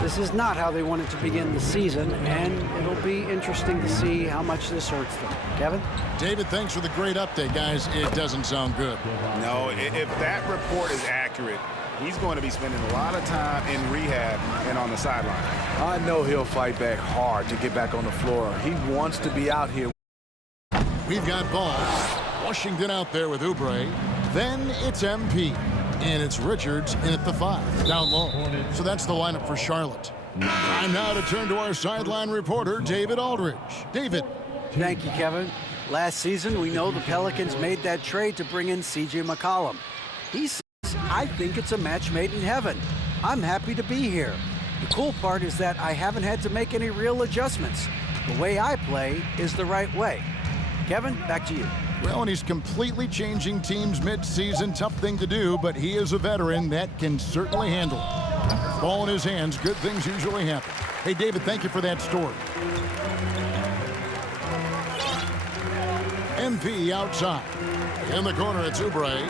This is not how they wanted to begin the season, and it'll be interesting to see how much this hurts them. Kevin? David, thanks for the great update, guys. It doesn't sound good. No, if that report is accurate, he's going to be spending a lot of time in rehab and on the sideline. I know he'll fight back hard to get back on the floor. He wants to be out here. We've got ball. Washington out there with Oubre. Then it's MP. And it's Richards in at the 5, down low. So that's the lineup for Charlotte. Time now to turn to our sideline reporter, David Aldridge. David. Thank you, Kevin. Last season, we know the Pelicans made that trade to bring in C.J. McCollum. He says, I think it's a match made in heaven. I'm happy to be here. The cool part is that I haven't had to make any real adjustments. The way I play is the right way. Kevin, back to you. Well, and he's completely changing teams mid-season. Tough thing to do, but he is a veteran that can certainly handle it. Ball in his hands, good things usually happen. Hey, David, thank you for that story. MP outside. In the corner, it's Oubre.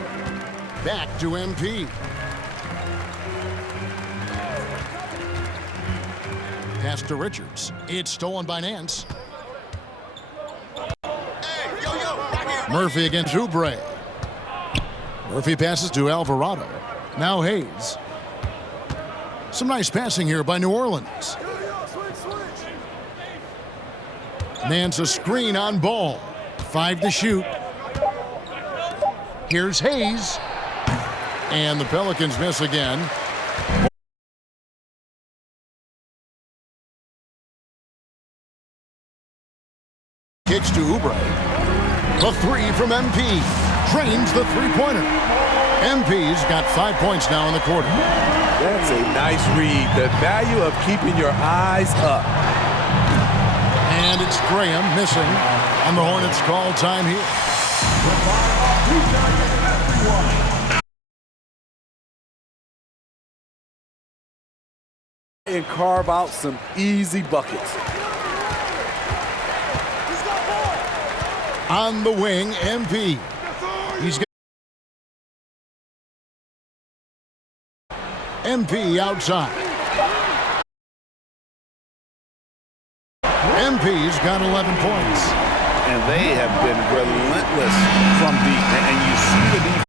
Back to MP. Pass to Richards. It's stolen by Nance. Murphy against Oubre. Murphy passes to Alvarado. Now Hayes. Some nice passing here by New Orleans. Nance a screen on ball. 5 to shoot. Here's Hayes. And the Pelicans miss again. Kicks to Oubre. The 3 from MP. Drains the three-pointer. MP's got 5 points now in the quarter. That's a nice read. The value of keeping your eyes up. And it's Graham missing. And the Hornets call time here. And carve out some easy buckets. On the wing, MP. He's got MP outside. MP's got 11 points. And they have been relentless from deep. And you see the defense.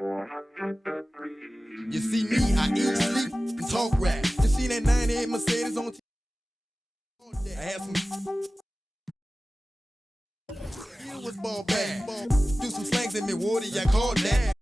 You see me, I eat, sleep, and talk rap. You see that 98 Mercedes on TV? I had some. It was ball back. Do some slangs in Milwaukee, I called that.